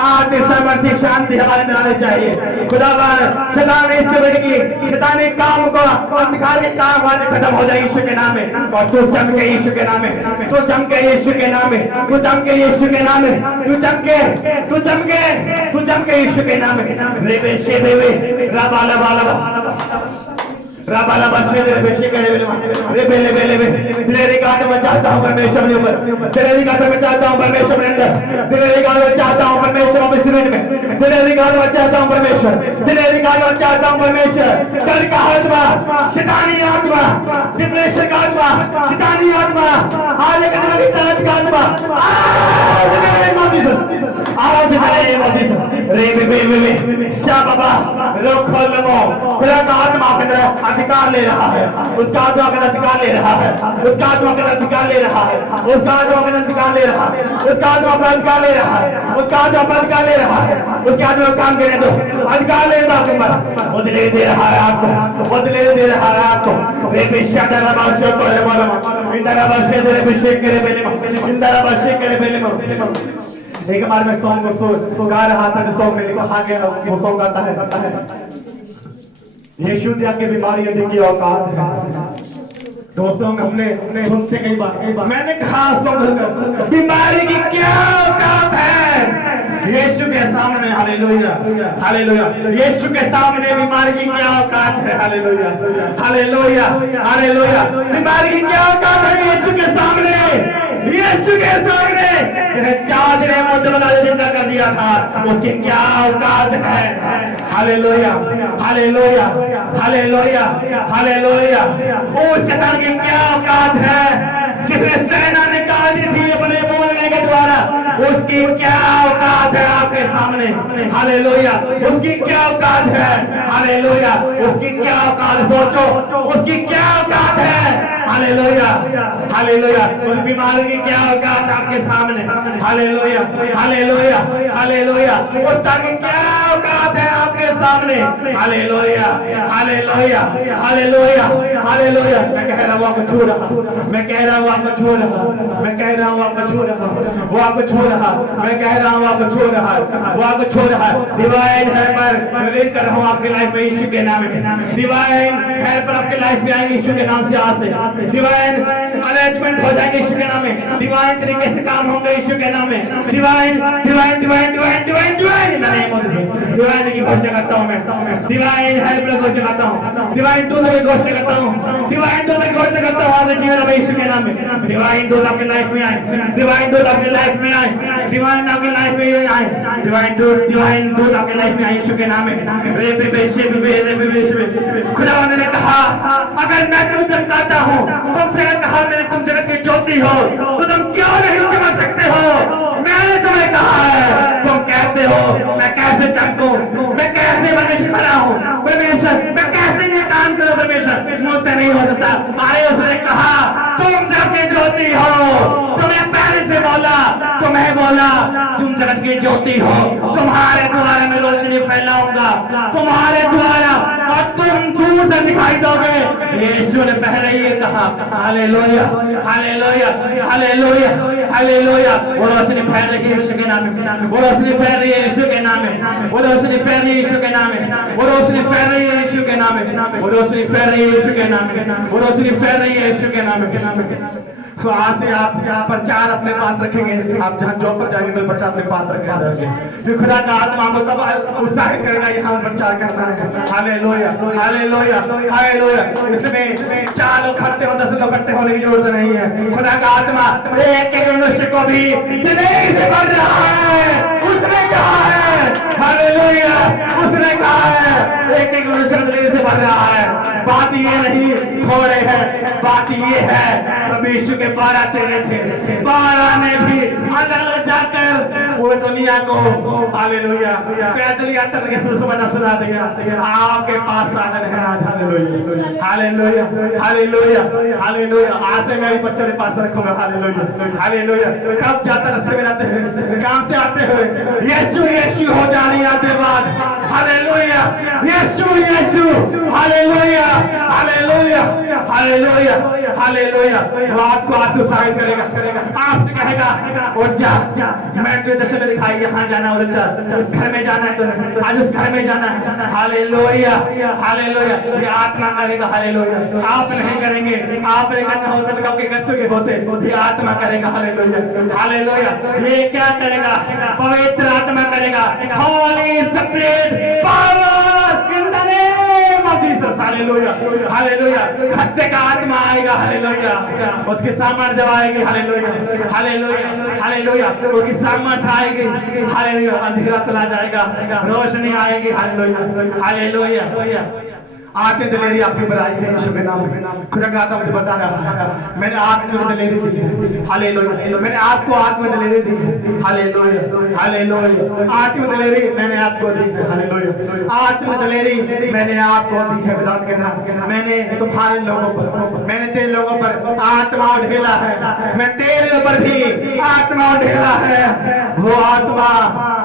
आज इस समय शांति हमारे में आनी चाहिए। खुदावन शैतान इससे बढ़ेगी, शैतानी काम को अंधकार के काम आज खत्म हो जाए यीशु के नाम में। और तू चमके यीशु के नाम में, तू चमके यीशु के नाम में, तू चमके यीशु के नाम में, तू चमके, तू चमके, तू चमके यीशु के नाम में। रे बेशे देवे राबाला बाला राबाला बशे रे बेशे करे रे बेले बेले दिलेरी काट में चाहता हूं परमेश्वर के ऊपर, दिलेरी काट में चाहता हूं परमेश्वर के अंदर, दिलेरी काट में चाहता हूं परमेश्वर के सिमट में, दिलेरी काट में चाहता हूं परमेश्वर, दिलेरी काट में चाहता हूं परमेश्वर। डर का आत्मा, शैतानी आत्मा, डिप्रेशन का आत्मा, शैतानी आत्मा, आज एक नई तरह का आत्मा आज मेरे मौजूद, आज मेरे मौजूद रे बेबे शा बाबा रखो लमो। खुदा का आत्मा के अंदर अधिकार ले रहा है, उसका आत्मा का अधिकार ले रहा है, उसका आत्मा का अधिकार ले रहा है, उसका आत्मा का अधिकार ले रहा है, उसका आत्मा का अधिकार ले रहा है, उसका आत्मा का अधिकार ले रहा है, उसके आत्मा का काम करने दो, अधिकार ले दो आपके पास। वो दिलेरी दे रहा है आपको, वो दिलेरी दे रहा है आपको। रे बेशादा रबाशे को रे बोलो इंदरा बाशे दे बेशे करे बेले इंदरा बाशे करे बेले। एक बार मैं सॉन्ग को गा रहा था, जो सॉन्ग मैंने कहा गया वो सॉन्ग गाता है यीशु दिया के बीमारी यदि की औकात है। दोस्तों हमने सुनते कई बार मैंने कहा बीमारी की क्या औकात है यीशु के सामने। हालेलुया हालेलुया, यीशु के सामने बीमारी की क्या औकात है। हालेलुया हालेलुया हालेलुया, बीमारी की क्या औकात है यीशु के सामने, यीशु के सामने। चाँद ने मुद्दे बना जिंदा कर दिया था, उसकी क्या औकात है। Hallelujah hallelujah hallelujah hallelujah. उस शैतान की क्या औकात है जिसने सेना निकाल दी थी अपने बोलने के द्वारा, उसकी क्या औकात है आपके सामने। हालेलुया, उसकी क्या औकात है। हालेलुया, उसकी क्या औकात, सोचो उसकी क्या औकात है। हालेलुया हालेलुया, उस बीमारी की क्या औकात आपके सामने। हालेलुया हालेलुया हालेलुया, उस ताकत की क्या औकात है आपके सामने। Hallelujah hallelujah hallelujah hallelujah. मैं कह रहा हूँ आपको छू रहा, मैं कह रहा हूँ आपको छू रहा, मैं कह रहा हूँ आपको छू रहा, वो आपको छू रहा, मैं कह रहा हूँ आपको छू रहा, वो आपको छू रहा। डिवाइन हेल्पर रिलीज कर रहा हूँ आपके लाइफ में यीशु के नाम में। डिवाइन हेल्पर आपके लाइफ में आएंगे यीशु के नाम से। आज से डिवाइन अरेंजमेंट हो जाएंगे यीशु के नाम में, डिवाइन तरीके से काम होंगे यीशु के नाम में। Divine divine divine divine divine divine divine की घोषणा करता हूँ मैं, डिवाइन हेल्प की घोषणा करता हूँ, डिवाइन दूध की घोषणा करता हूँ, डिवाइन दूध की घोषणा करता हूँ आपके जीवन में यीशु के नाम में। डिवाइन दूध आपके लाइफ में आए, डिवाइन दूध आपके लाइफ में आए, डिवाइन आपके लाइफ में आए, डिवाइन दूध आपके लाइफ में आए यीशु के नाम में। रे बेशे खुदा ने कहा अगर मैं तुम चमकाता हूँ, तुमसे कहा मैंने तुम जगत की ज्योति हो, तो तुम क्यों नहीं चमक सकते हो। मैंने तुम्हें कहा है, तुम कहते हो मैं कैसे चमकूं, मैं कैसे परमेश्वर खड़ा हूँ, परमेश्वर मैं कैसे ये काम करूं, परमेश्वर मुझसे नहीं हो सकता। अरे उसने कहा तुम जगत की ज्योति हो, तुम्हें पहले से बोला, तुम्हें बोला तुम जगत की ज्योति हो, तुम्हारे द्वारा मैं रोशनी फैलाऊंगा, तुम्हारे द्वारा, और तुम दूर से दिखाई दोगे। यीशु ने पहले ही कहा। Hallelujah hallelujah hallelujah hallelujah. वो रोशनी फैल रही है यीशु के नाम में, वो रोशनी फैल रही है यीशु के नाम में, वो रोशनी फैल रही है यीशु के नाम में, वो रोशनी फैल रही है यीशु के नाम में, वो रोशनी फैल रही है यीशु के नाम में, वो रोशनी फैल रही है यीशु के नाम में। सो आज से आप यहाँ पर 4 अपने पास रखेंगे। आप जहाँ जॉब पर जाएंगे तो बच्चा अपने पास रखा जाएगा। ये खुदा का आत्मा आपको तब उत्साहित करेगा, यहाँ पर प्रचार करना है। Hallelujah, hallelujah, hallelujah. इसमें 4 लोग इकट्ठे हो, 10 लोग इकट्ठे होने की जरूरत नहीं है। खुदा का आत्मा एक एक मनुष्य को भी दिलेरी से भर रहा है। उसने कहा है, हालेलुया, उसने कहा है एक एक मनुष्य दिलेरी से भर रहा है। बात ये नहीं थोड़े है, बात ये है प्रभु यीशु के 12 चेले थे, 12 ने भी अलग जाकर वो दुनिया को हालेलुया पैदल यात्रा के सुसमाचार सुना दिया। आपके पास साधन है आज। Hallelujah, hallelujah, hallelujah, hallelujah. आज से मेरे बच्चों के पास रखूंगा। Hallelujah, hallelujah. कब जाते रास्ते में जाते हैं, काम से आते हुए यीशु यीशु हो जाने आते बाद हालेलुया, यीशु यीशु, हालेलुया, हालेलुया, हालेलुया, हालेलुया। वो आपको उत्साहित करेगा, आपसे कहेगा उठ जा, मैं तुझे दर्शन में दिखाई, यहाँ जाना, उधर चल, उस घर में जाना है तो आज उस घर में जाना है। Hallelujah, hallelujah. ये आत्मा करेगा। हालेलुया, आप नहीं करेंगे, आप नहीं करना होता तो कब के कर चुके होते। ये आत्मा करेगा। Hallelujah, hallelujah. ये क्या करेगा? पवित्र आत्मा करेगा। Holi spirit power in the name of Jesus. Hallelujah, hallelujah. सत्य का आत्मा आएगा। हालेलुया, उसकी सामर्थ जब आएगी। Hallelujah, hallelujah, hallelujah. उसकी सामर्थ आएगी। हालेलुया, अंधेरा चला जाएगा, रोशनी आएगी। Hallelujah, hallelujah. आत्मा दिलेरी आपकी बनाई है यीशु के नाम में। खुदा का आत्मा मुझे बता रहा है, मैंने आत्मा दिलेरी दी है। हालेलुया, मैंने आपको आत्मा दिलेरी दी है। Hallelujah, hallelujah. आत्मा दिलेरी मैंने आपको दी है। हालेलुया, आत्मा दिलेरी मैंने आपको दी है। विधान कहना, मैंने तुम्हारे लोगों पर, मैंने तेरे लोगों पर आत्मा ढेला है। मैं तेरे ऊपर भी आत्मा ढेला है। वो आत्मा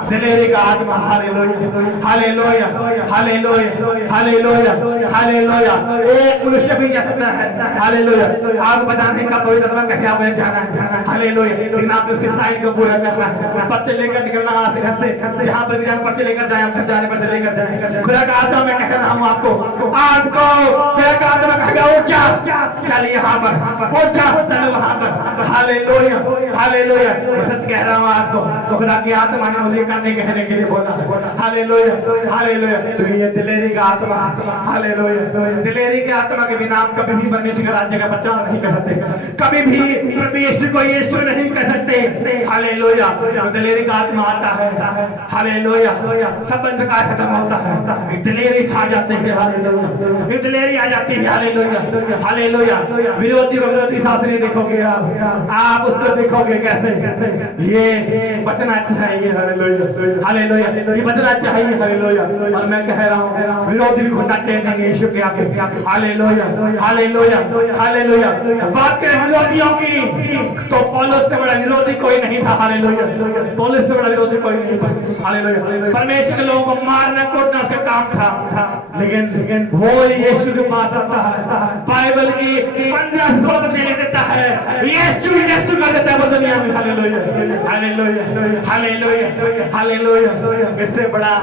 दिलेरी का आत्मा। Hallelujah, hallelujah, hallelujah, hallelujah, hallelujah. एक मनुष्य भी जा सकता है। हालेलुया, आपको बताने का पवित्र आत्मा कहे आप जाना है। हालेलुया, लेकिन आपने उसके साइन को पूरा करना है। पर्चे लेकर निकलना आज घर से, जहां पर भी जाए पर्चे लेकर जाए, घर जाने पर लेकर जाए। खुदा का आत्मा मैं कह रहा हूं आपको, आपको खुदा का आत्मा कहेगा उठ जा, चल यहाँ पर, उठ जा, चलो वहां पर। Hallelujah, hallelujah. मैं सच कह रहा हूं आपको, खुदा की आत्मा ने मुझे करने कहने के लिए बोला है। Hallelujah, hallelujah. तो ये दिलेरी का आत्मा। हालेलुया, दिलेरी के आत्मा के बिना आप कभी भी परमेश्वर के राज्य का प्रचार नहीं कर सकते, कभी भी प्रभु यीशु को यीशु नहीं कह सकते। हालेलुया, दिलेरी का आत्मा आता है। हालेलुया, सब अंधकार खत्म होता है, दिलेरी छा जाते हैं। हालेलुया, दिलेरी आ जाती है। Hallelujah, hallelujah. विरोधी को विरोधी साथ नहीं देखोगे आप उसको देखोगे कैसे? ये बचना चाहिए। Hallelujah, hallelujah. ये बचना चाहिए। हालेलुया। और मैं कह रहा हूँ विरोधी भी घुटना टेक देंगे यीशु के आगे। Hallelujah, hallelujah, hallelujah. बात करें विरोधियों की तो पौलुस से बड़ा विरोधी कोई नहीं था। हालेलुया, पौलुस से बड़ा विरोधी कोई नहीं था। हालेलुया, परमेश्वर के लोगों को मारना कूटना उसका काम था, लेकिन वो यीशु के पास आता है, बाइबल की 1500 पत्रियां लिख देता है, यीशु यीशु कर देता है दुनिया में। Hallelujah, hallelujah, hallelujah, hallelujah. इससे बड़ा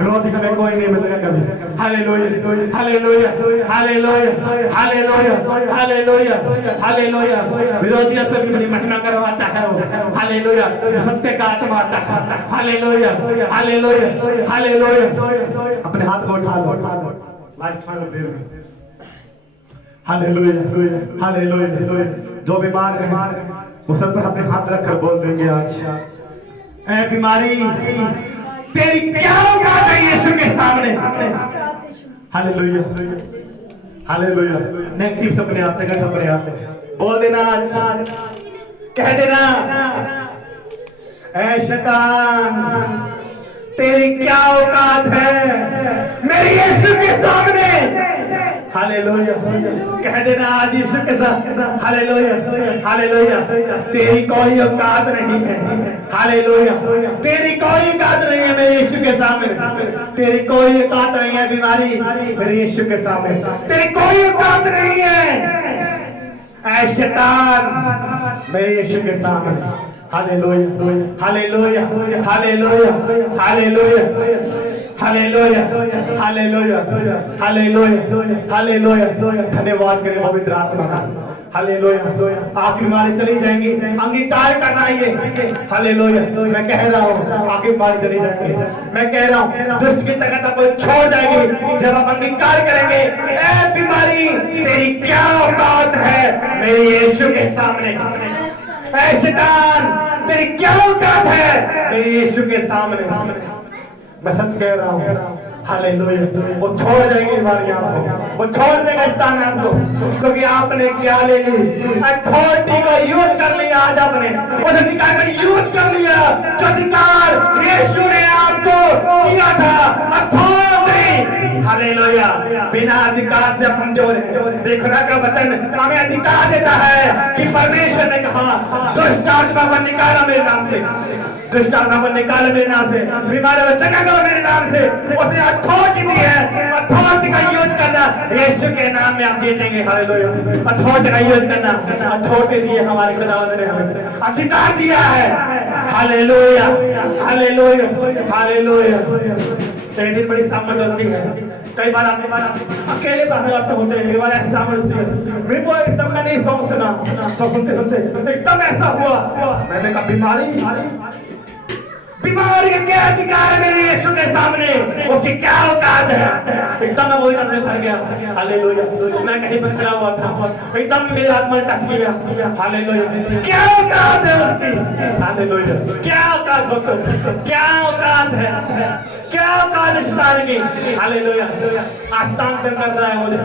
विरोधी हमें कोई नहीं मिलेगा कभी। Hallelujah, hallelujah, hallelujah, hallelujah, hallelujah, hallelujah. विरोधियों से भी बड़ी महिमा करवाता है वो। हालेलुया, सत्य का आत्मा आता है। Hallelujah, hallelujah, hallelujah. अपने हाथ को उठा लो, हालेलुया, हालेलुया। जो बीमार है वो सब पर अपने हाथ रखकर बोल देंगे आज, ऐ बीमारी तेरी क्या औकात है यीशु के सामने। Hallelujah, hallelujah. नेगेटिव सपने आते हैं, सपने आते हैं, बोल देना आज, कह देना, ऐ शैतान तेरी क्या औकात है मेरे यीशु के सामने। हालेलुया, कह देना आज यीशु के साथ। Hallelujah, hallelujah. तेरी कोई औकात नहीं है। हालेलुया, तेरी कोई औकात नहीं है मेरे यीशु के सामने। तेरी कोई औकात नहीं है बीमारी मेरे यीशु के सामने। तेरी कोई औकात नहीं है ऐ शैतान मेरे यीशु के सामने। Hallelujah, hallelujah, hallelujah, hallelujah, hallelujah, hallelujah, hallelujah, hallelujah. धन्यवाद करें पवित्र आत्मा का। हालेलुया। आपकी बीमारी चली जाएंगी, अंगीकार करना ये। हालेलुया। मैं कह रहा हूँ आपकी बीमारी चली जाएंगी। मैं कह रहा हूँ दुष्ट की ताकत आपको छोड़ जाएगी जब आप अंगीकार करेंगे। ए बीमारी, तेरी क्या औकात है मेरे यीशु के सामने। ऐ शैतान, तेरी क्या औकात है मेरे यीशु के सामने। मैं सच कह रहा हूँ। हालेलुया। वो छोड़ जाएगी बीमारियां आपको, वो छोड़ देगा शैतान आपको, क्योंकि आपने क्या ले ली? अथॉरिटी का यूज कर लिया। आज आपने उस अधिकार का यूज कर लिया जो अधिकार यीशु ने आपको दिया था। अथॉरिटी। हालेलुया। बिना अधिकार से कमजोर है। देखो ना का वचन हमें अधिकार देता है कि परमेश्वर ने कहा दुष्ट आत्मा को निकाला मेरे नाम से, दुष्ट आत्मा को निकाला मेरे नाम से, बीमारियों को चंगा करो मेरे नाम से। उसने अथॉरिटी दी है। अथॉरिटी का यूज करना यीशु के नाम में आप जीतेंगे। हालेलुया। अथॉरिटी का यूज करना, अथॉरिटी दी है हमारे खुदावंद ने हमें, अधिकार दिया है। हालेलुया। हालेलुया। हालेलुया। एक दिन बड़ी सामर्थ होती है। कई बार अकेले प्रार्थना होते हैं, कई बार ऐसी सामर्थ होती है। मेरे को एकदम मैं नहीं सुनते सुनते एकदम ऐसा हुआ, मैंने कहा बीमारी का क्या अधिकार है मेरे यीशु के सामने, उसकी क्या औकात है। एकदम मैं वही करने भर गया। हालेलुया। मैं कहीं पर खड़ा हुआ था, एकदम मेरे आत्मा ने टच किया। हालेलुया। क्या औकात है उसकी। हालेलुया। क्या औकात हो, क्या औकात है, क्या औकात है शैतान की। हालेलुया। आज तंग कर रहा है मुझे,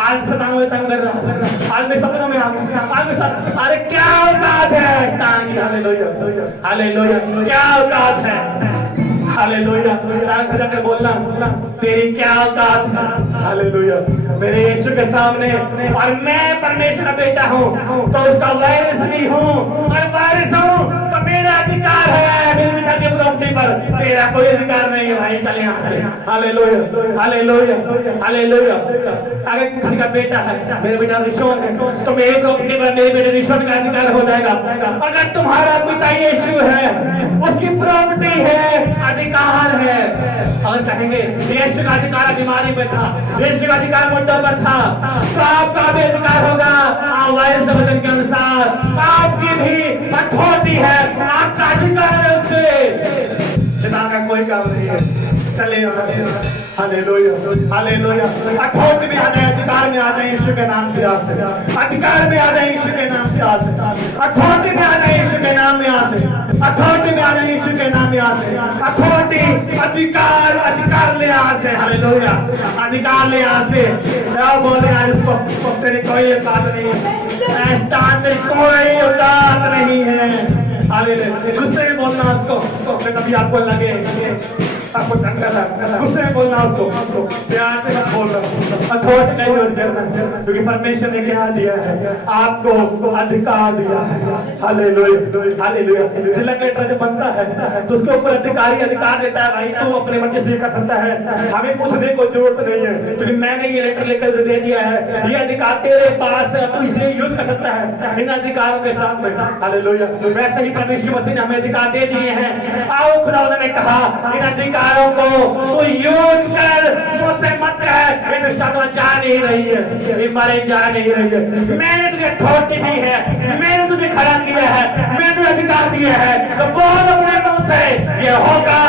आज शैतान मुझे तंग कर रहा है, आज मैं सपनों में आ गया, आज मैं अरे क्या औकात है शैतान की। हालेलुया। हालेलुया। क्या औकात है। हालेलुया। जाकर बोलना तेरी क्या औकात है। हालेलुया। मेरे यीशु के सामने, और मैं परमेश्वर का बेटा हूँ तो उसका वारिस भी हूँ, और वारिस हूँ तो मेरा अधिकार है मेरे पिता की प्रॉपर्टी पर। तेरा कोई अधिकार नहीं है भाई, चले यहाँ से। हालेलुया। हालेलुया। हालेलुया। अगर किसी का बेटा है, मेरे बेटा रिशोन है, तो मेरी प्रॉपर्टी पर मेरे बेटे रिशोन का अधिकार हो जाएगा। अगर तुम्हारा पिता यीशु है, उसकी प्रॉपर्टी है, अधिकार है। और कहेंगे यीशु का अधिकार बीमारी में था, यीशु का अधिकार मुद्दों पर था, तो आपका भी अधिकार होगा। वायरस वचन के अनुसार आपकी भी अथॉरिटी है, आपका अधिकार है उससे। शैतान का कोई काम नहीं है। चले हालेलुया। हालेलुया। अथॉरिटी में आ जाए, अधिकार में आ जाए यीशु के नाम से आते, अधिकार में आ जाए यीशु के नाम से आते, अथॉरिटी में आ जाए यीशु के नाम में आते, अथॉरिटी में आ जाए यीशु के नाम में आते। अथॉरिटी, अधिकार, अधिकार ले आते। हालेलुया। अधिकार ले आते। क्या बोले आज उसको, तेरी कोई औकात नहीं है, ऐसा तेरी कोई औकात नहीं है। हालेलुया। गुस्से में बोलना उसको, कभी आपको लगे आपको तंग कर रहा, गुस्से में बोलना उसको, प्यार से मत बोलना, अथॉरिटी का यूज करना, क्योंकि परमेश्वर ने क्या दिया है आपको, अधिकार दिया है। हालेलुया। हालेलुया। जिला कलेक्टर जब बनता है तो उसके ऊपर अधिकारी अधिकार देता है, भाई तू अपने मर्जी से कर सकता है, हमें पूछने को जरूरत नहीं है, क्योंकि मैंने ये लेटर लेकर दे दिया है, ये अधिकार तेरे पास है, तू इसे यूज कर सकता है इन अधिकारों के साथ में। हालेलुया। वैसे ही परमेश्वर मसीह ने हमें अधिकार दे दिए हैं। आओ खुदावंद ने कहा इन अधिकारों को तू यूज कर, मुझसे मत कह ये दुष्ट आत्मा जा नहीं रही है, ये मारे जा नहीं रही है। मैंने तुझे अथॉरिटी दी है, मैंने तुझे खड़ा किया है, मैंने तुझे अधिकार दिया है, तो बोल अपने मुंह से ये होगा,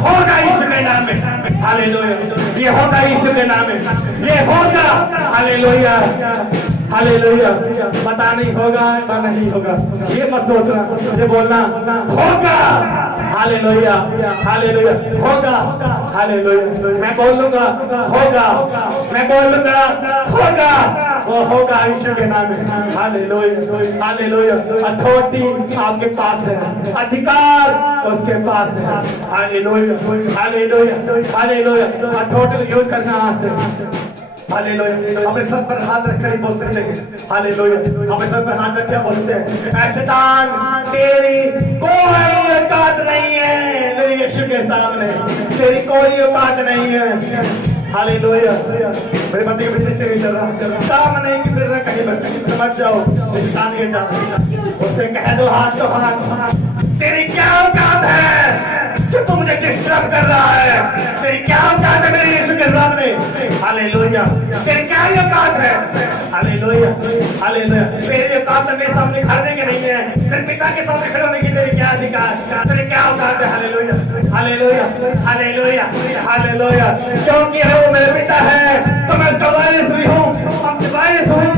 होगा यीशु के नाम में। हालेलुया। ये होगा यीशु के नाम में, ये होगा। हालेलुया। हालेलुया। पता नहीं होगा या नहीं होगा, ये मत सोचना, ये बोलना होगा। हालेलुया। हालेलुया। होगा। हालेलुया। मैं बोलूंगा होगा, मैं बोलूंगा होगा, वो होगा यीशु के नाम में। हालेलुया। हालेलुया। अथॉरिटी आपके पास है, अधिकार उसके पास है। Hallelujah. Hallelujah. Hallelujah. Authority use करना आते। हालेलुया। अपने सर पर हाथ रखकर ही बोल सकते हैं। हालेलुया। अपने सर पर हाथ रखे बोलते हैं ऐ शैतान तेरी कोई औकात नहीं है मेरे यीशु के सामने, तेरी कोई औकात नहीं है। हालेलुया। मेरे पति के पीछे से चल रहा काम नहीं कि फिर कहीं पर समझ जाओ शैतान के जाओ, उससे कह दो हाथ तो हाथ, तेरी क्या औकात है जो तू मुझे डिस्टर्ब कर रहा है, तेरी क्या औकात है मेरे यीशु के सामने। हालेलुया। तेरे क्या ये औकात है? Hallelujah, hallelujah. तेरी औकात मेरे सामने खड़ने की नहीं है, तेरे पिता के सामने खड़े होने की तेरी क्या अधिकार, तेरी क्या औकात है? Hallelujah, hallelujah, hallelujah, hallelujah. क्योंकि वो मेरे पिता है तो मैं उसका वारिस भी हूँ, अब वारिस हूँ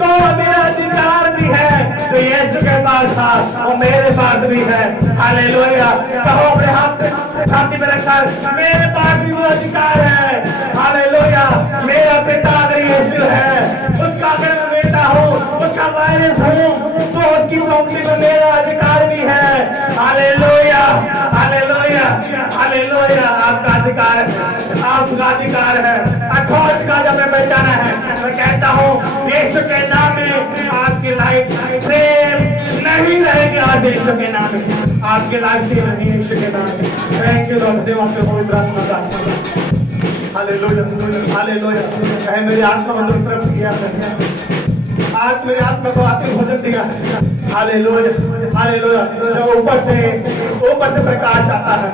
तो मेरा अधिकार भी है। तो यीशु के पास था वो मेरे पास भी है। हालेलुया। कहो अपने हाथ छाती पे रखकर, मेरे पास भी वो अधिकार है। हालेलुया। मेरा पिता अगर यीशु है, उसका अगर मैं बेटा हूँ, उसका वारिस हूँ, तो उसकी प्रॉपर्टी में मेरा अधिकार भी है। Hallelujah, hallelujah, hallelujah. आपका अधिकार है, आपका अधिकार है। अथॉरिटी का जब मैं पहचाना है, मैं कहता हूँ यीशु के नाम में आपकी लाइफ सेव नहीं रहेगी। आज यीशु के नाम में आपकी लाइफ सेव नहीं है, यीशु के नाम में। Thank you Lord. देव आपके पवित्र आत्मा का हालेलुया, हालेलुया। कहे मेरी आत्मा में तुम तरफ किया है, आज मेरी आत्मा को आत्मिक भोजन दिया। Hallelujah, hallelujah. जब ऊपर से प्रकाश आता है,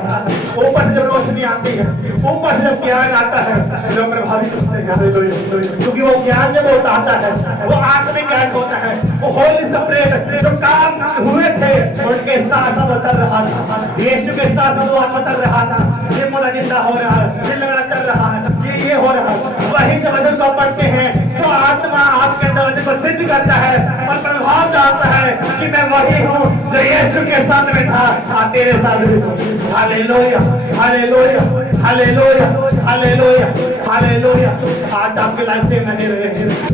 ऊपर से जब रोशनी आती है, ऊपर से जब ज्ञान आता है, जब प्रभावित होते हैं। हालेलुया। क्योंकि वो ज्ञान जब वो आता है, वो आत्मिक ज्ञान होता है। वो होली स्पिरिट जो काम हुए थे उनके साथ वो चल रहा था, यीशु के साथ वो आत्मा चल रहा था। ये मुड़ा जिंदा हो रहा है, ये लगड़ा चल रहा है, ये हो रहा है। वही जब वचन को पढ़ते हैं तो आत्मा आपके अंदर वचन को सिद्ध करता है और प्रभाव डालता है कि मैं वही हूँ जो यीशु के साथ में था, तेरे साथ भी हूँ। Hallelujah, hallelujah, hallelujah, hallelujah, hallelujah. आज आपकी लाइफ से नहीं रहे,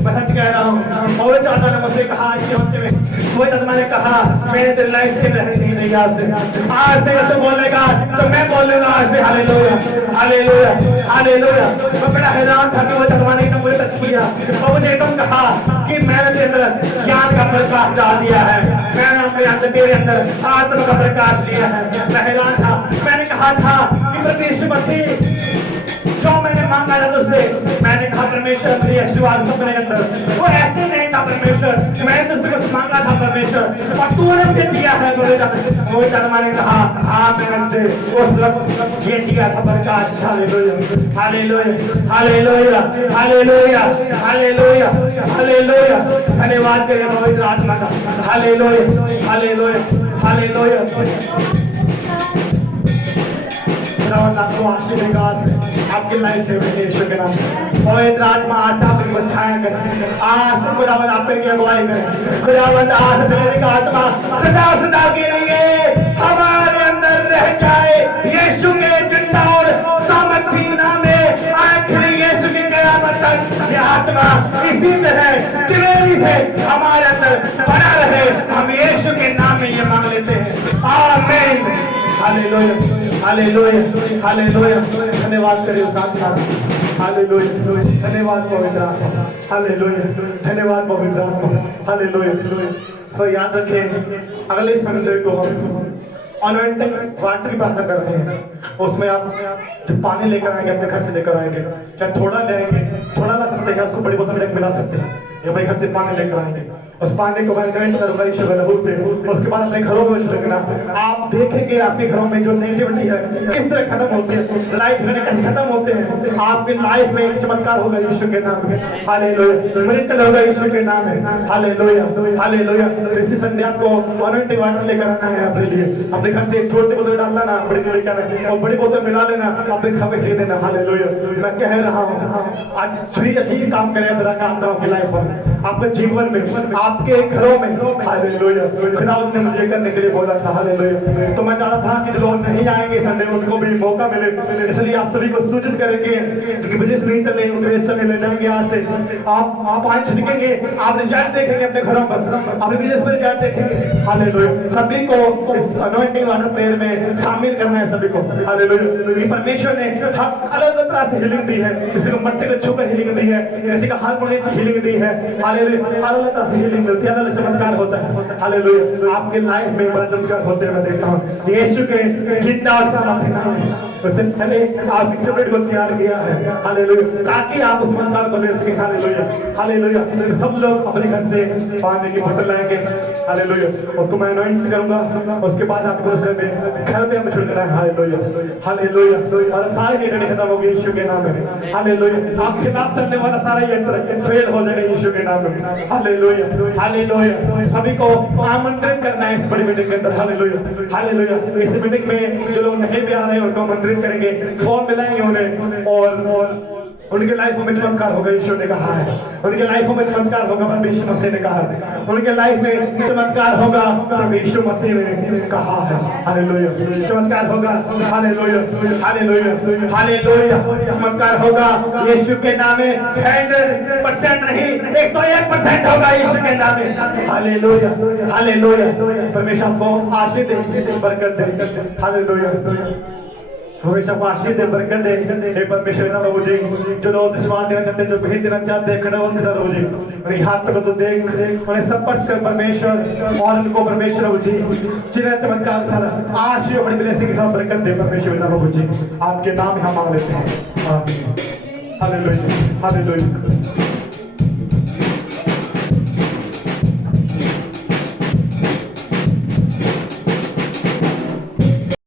मैं सच कह रहा हूँ। और चाचा ने मुझसे कहा इस हफ्ते में, कोई चाचा ने कहा मैंने तेरी लाइफ से रहने नहीं आज से ऐसे बोलेगा तो मैं बोलूंगा आज से। Hallelujah, hallelujah, hallelujah. मैं बड़ा हैरान था कि वो चाचा ने मुझे टच किया और मुझे एकदम कहा कि मैंने तेरे अंदर ज्ञान का प्रकाश डाल दिया है, मैंने अपने अंदर तेरे अंदर आत्मा का प्रकाश दिया है। मैं हैरान था, मैंने कहा था कि प्रभु यीशु मसीह जो मैंने मांगा था तुझसे, मैंने कहा परमेश्वर मुझे आशीर्वाद सपने के अंदर वो ऐसे नहीं था परमेश्वर, मैंने तुझसे कुछ मांगा था परमेश्वर और तूने मुझे दिया है। मोहित शर्मा ने कहा हाँ मैंने तुझे उस वक्त ये दिया था प्रकाश। Hallelujah, hallelujah, hallelujah, hallelujah, hallelujah, hallelujah. धन्यवाद तेरे पवित्र आत्मा का। Hallelujah, hallelujah, hallelujah. आपको आशीर्वाद आपकी लाइफ से यीशु के नाम पवित्र आत्मा आज आपकी बचाया करे, आज खुदावंद आप पे की अगुवाई करे। खुदावंद आज मेरे का आत्मा सदा सदा के लिए हमारे अंदर रह जाए। यीशु के जिंदा और सामर्थी नाम में आखिरी यीशु की क़यामत तक ये आत्मा इसी में है, त्रिवेणी है, हमारे अंदर बना रहे। हम यीशु के नाम में ये मांग लेते हैं, आमीन। Hallelujah, hallelujah, hallelujah. धन्यवाद करिए साथ साथ। हालेलुया, धन्यवाद पवित्र आत्मा। हालेलुया, धन्यवाद पवित्र आत्मा। हालेलुया। तो याद रखें अगले संडे को हम अनॉइंटिंग वाटर की प्रार्थना कर रहे हैं। उसमें आप जो पानी लेकर आएंगे अपने घर से लेकर आएंगे, चाहे थोड़ा ले आएंगे, थोड़ा ला सकते हैं, उसको बड़ी बोतल में मिला सकते हैं, या भाई घर से पानी लेकर आएंगे। उस पानी को अनॉइंट करूंगा यीशु के लहू से, उसके बाद अपने घरों में छिड़कना। आप देखेंगे आपके घरों में जो नेगेटिविटी है किस तरह खत्म होती है, लाइफ में कैसे खत्म होते हैं। आपकी लाइफ में एक चमत्कार होगा यीशु के नाम में। हालेलुया, मिरेकल होगा यीशु के नाम में। Hallelujah, hallelujah. इसी संडे आपको अनॉइंटिंग वाटर लेकर आना है अपने लिए। अपने घर से एक छोटी बोतल डालना ना, बड़ी लेकर आना और बड़ी बोतल मिला लेना, अपने घर में दे देना। हालेलुया। मैं कह रहा हूँ आज छुरी अच्छी काम करें खुदा का आपकी लाइफ में, आपके जीवन में, आपके घरों में। हालेलुया। खुदा ने मुझे करने के लिए बोला था। हालेलुया। तो मैं चाहता था कि जो लोग नहीं आएंगे संडे उनको भी मौका मिले, इसलिए आप सभी को सूचित करेंगे कि बिजनेस नहीं चले उनके चले ले जाएंगे। आज से आप आए छिड़केंगे, आप रिजल्ट देखेंगे अपने घरों पर, अपने बिजनेस में रिजल्ट देखेंगे। हालेलुया। सभी को अनॉइंटिंग वाटर प्रेयर में शामिल करना है सभी को। हालेलुया। परमेश्वर ने अलग अलग तरह से हीलिंग दी है, किसी को मट्टी को छूकर हीलिंग दी है, किसी का हाथ मुड़ने की हीलिंग दी है। हालेलुया। अलग अलग तरह से फीलिंग मिलती है, अलग चमत्कार होता है। हालेलुया। आपके लाइफ में बड़ा चमत्कार होते हैं मैं देखता हूँ। यीशु के जिंदा और सामर्थ्य नाम है, उससे पहले आपकी सेपरेट को तैयार किया है। हालेलुया। ताकि आप उस चमत्कार को ले सकें। हालेलुया। हालेलुया। सब लोग अपने घर से पानी की बोतल लाएंगे। हालेलुया। उसको मैं अनॉइंट करूंगा, उसके बाद आपको उस घर पे हमें छिड़कना है। हालेलुया। हालेलुया। और सारी डंडी खत्म होगी यीशु के नाम में। हालेलुया। आपके खिलाफ चलने वाला सारा यंत्र फेल हो जाएगा यीशु के नाम में। हालेलुया। हालेलुया। सभी को आमंत्रित करना है इस बड़ी मीटिंग के अंदर। हालेलुया। हालेलुया। इस मीटिंग में जो लोग नहीं भी आ रहे हैं उनको आमंत्रित करेंगे, फॉर्म मिलाएंगे उन्हें, और उनके लाइफ में चमत्कार होगा। यीशु ने कहा है उनके लाइफ में चमत्कार होगा, परमेश्वर मसीह ने कहा है उनके लाइफ में चमत्कार होगा, परमेश्वर मसीह ने कहा है। हालेलुया। चमत्कार होगा। हालेलुया। हालेलुया। हालेलुया। चमत्कार होगा यीशु के नाम में। 100% नहीं, 101% होगा यीशु के नाम में। हालेलुया। हालेलुया। परमेश्वर आपको आशीष दे, बरकत दे। हालेलुया। हमेशा आशीष दे, बरकत दे। हे परमेश्वर ना प्रभु जी, जो लोग विश्वास देना चाहते हैं, जो भेंट देना चाहते हैं, खड़े होकर प्रभु जी मेरे हाथ को तो देख, उन्हें स्पर्श कर परमेश्वर, और उनको परमेश्वर प्रभु जी जिन्हें चमत्कार था आशीष बड़ी ब्लेसिंग के साथ बरकत दे परमेश्वर ना प्रभु जी। आपके नाम हम मांग लेते हैं। आमीन। हालेलुया। हालेलुया।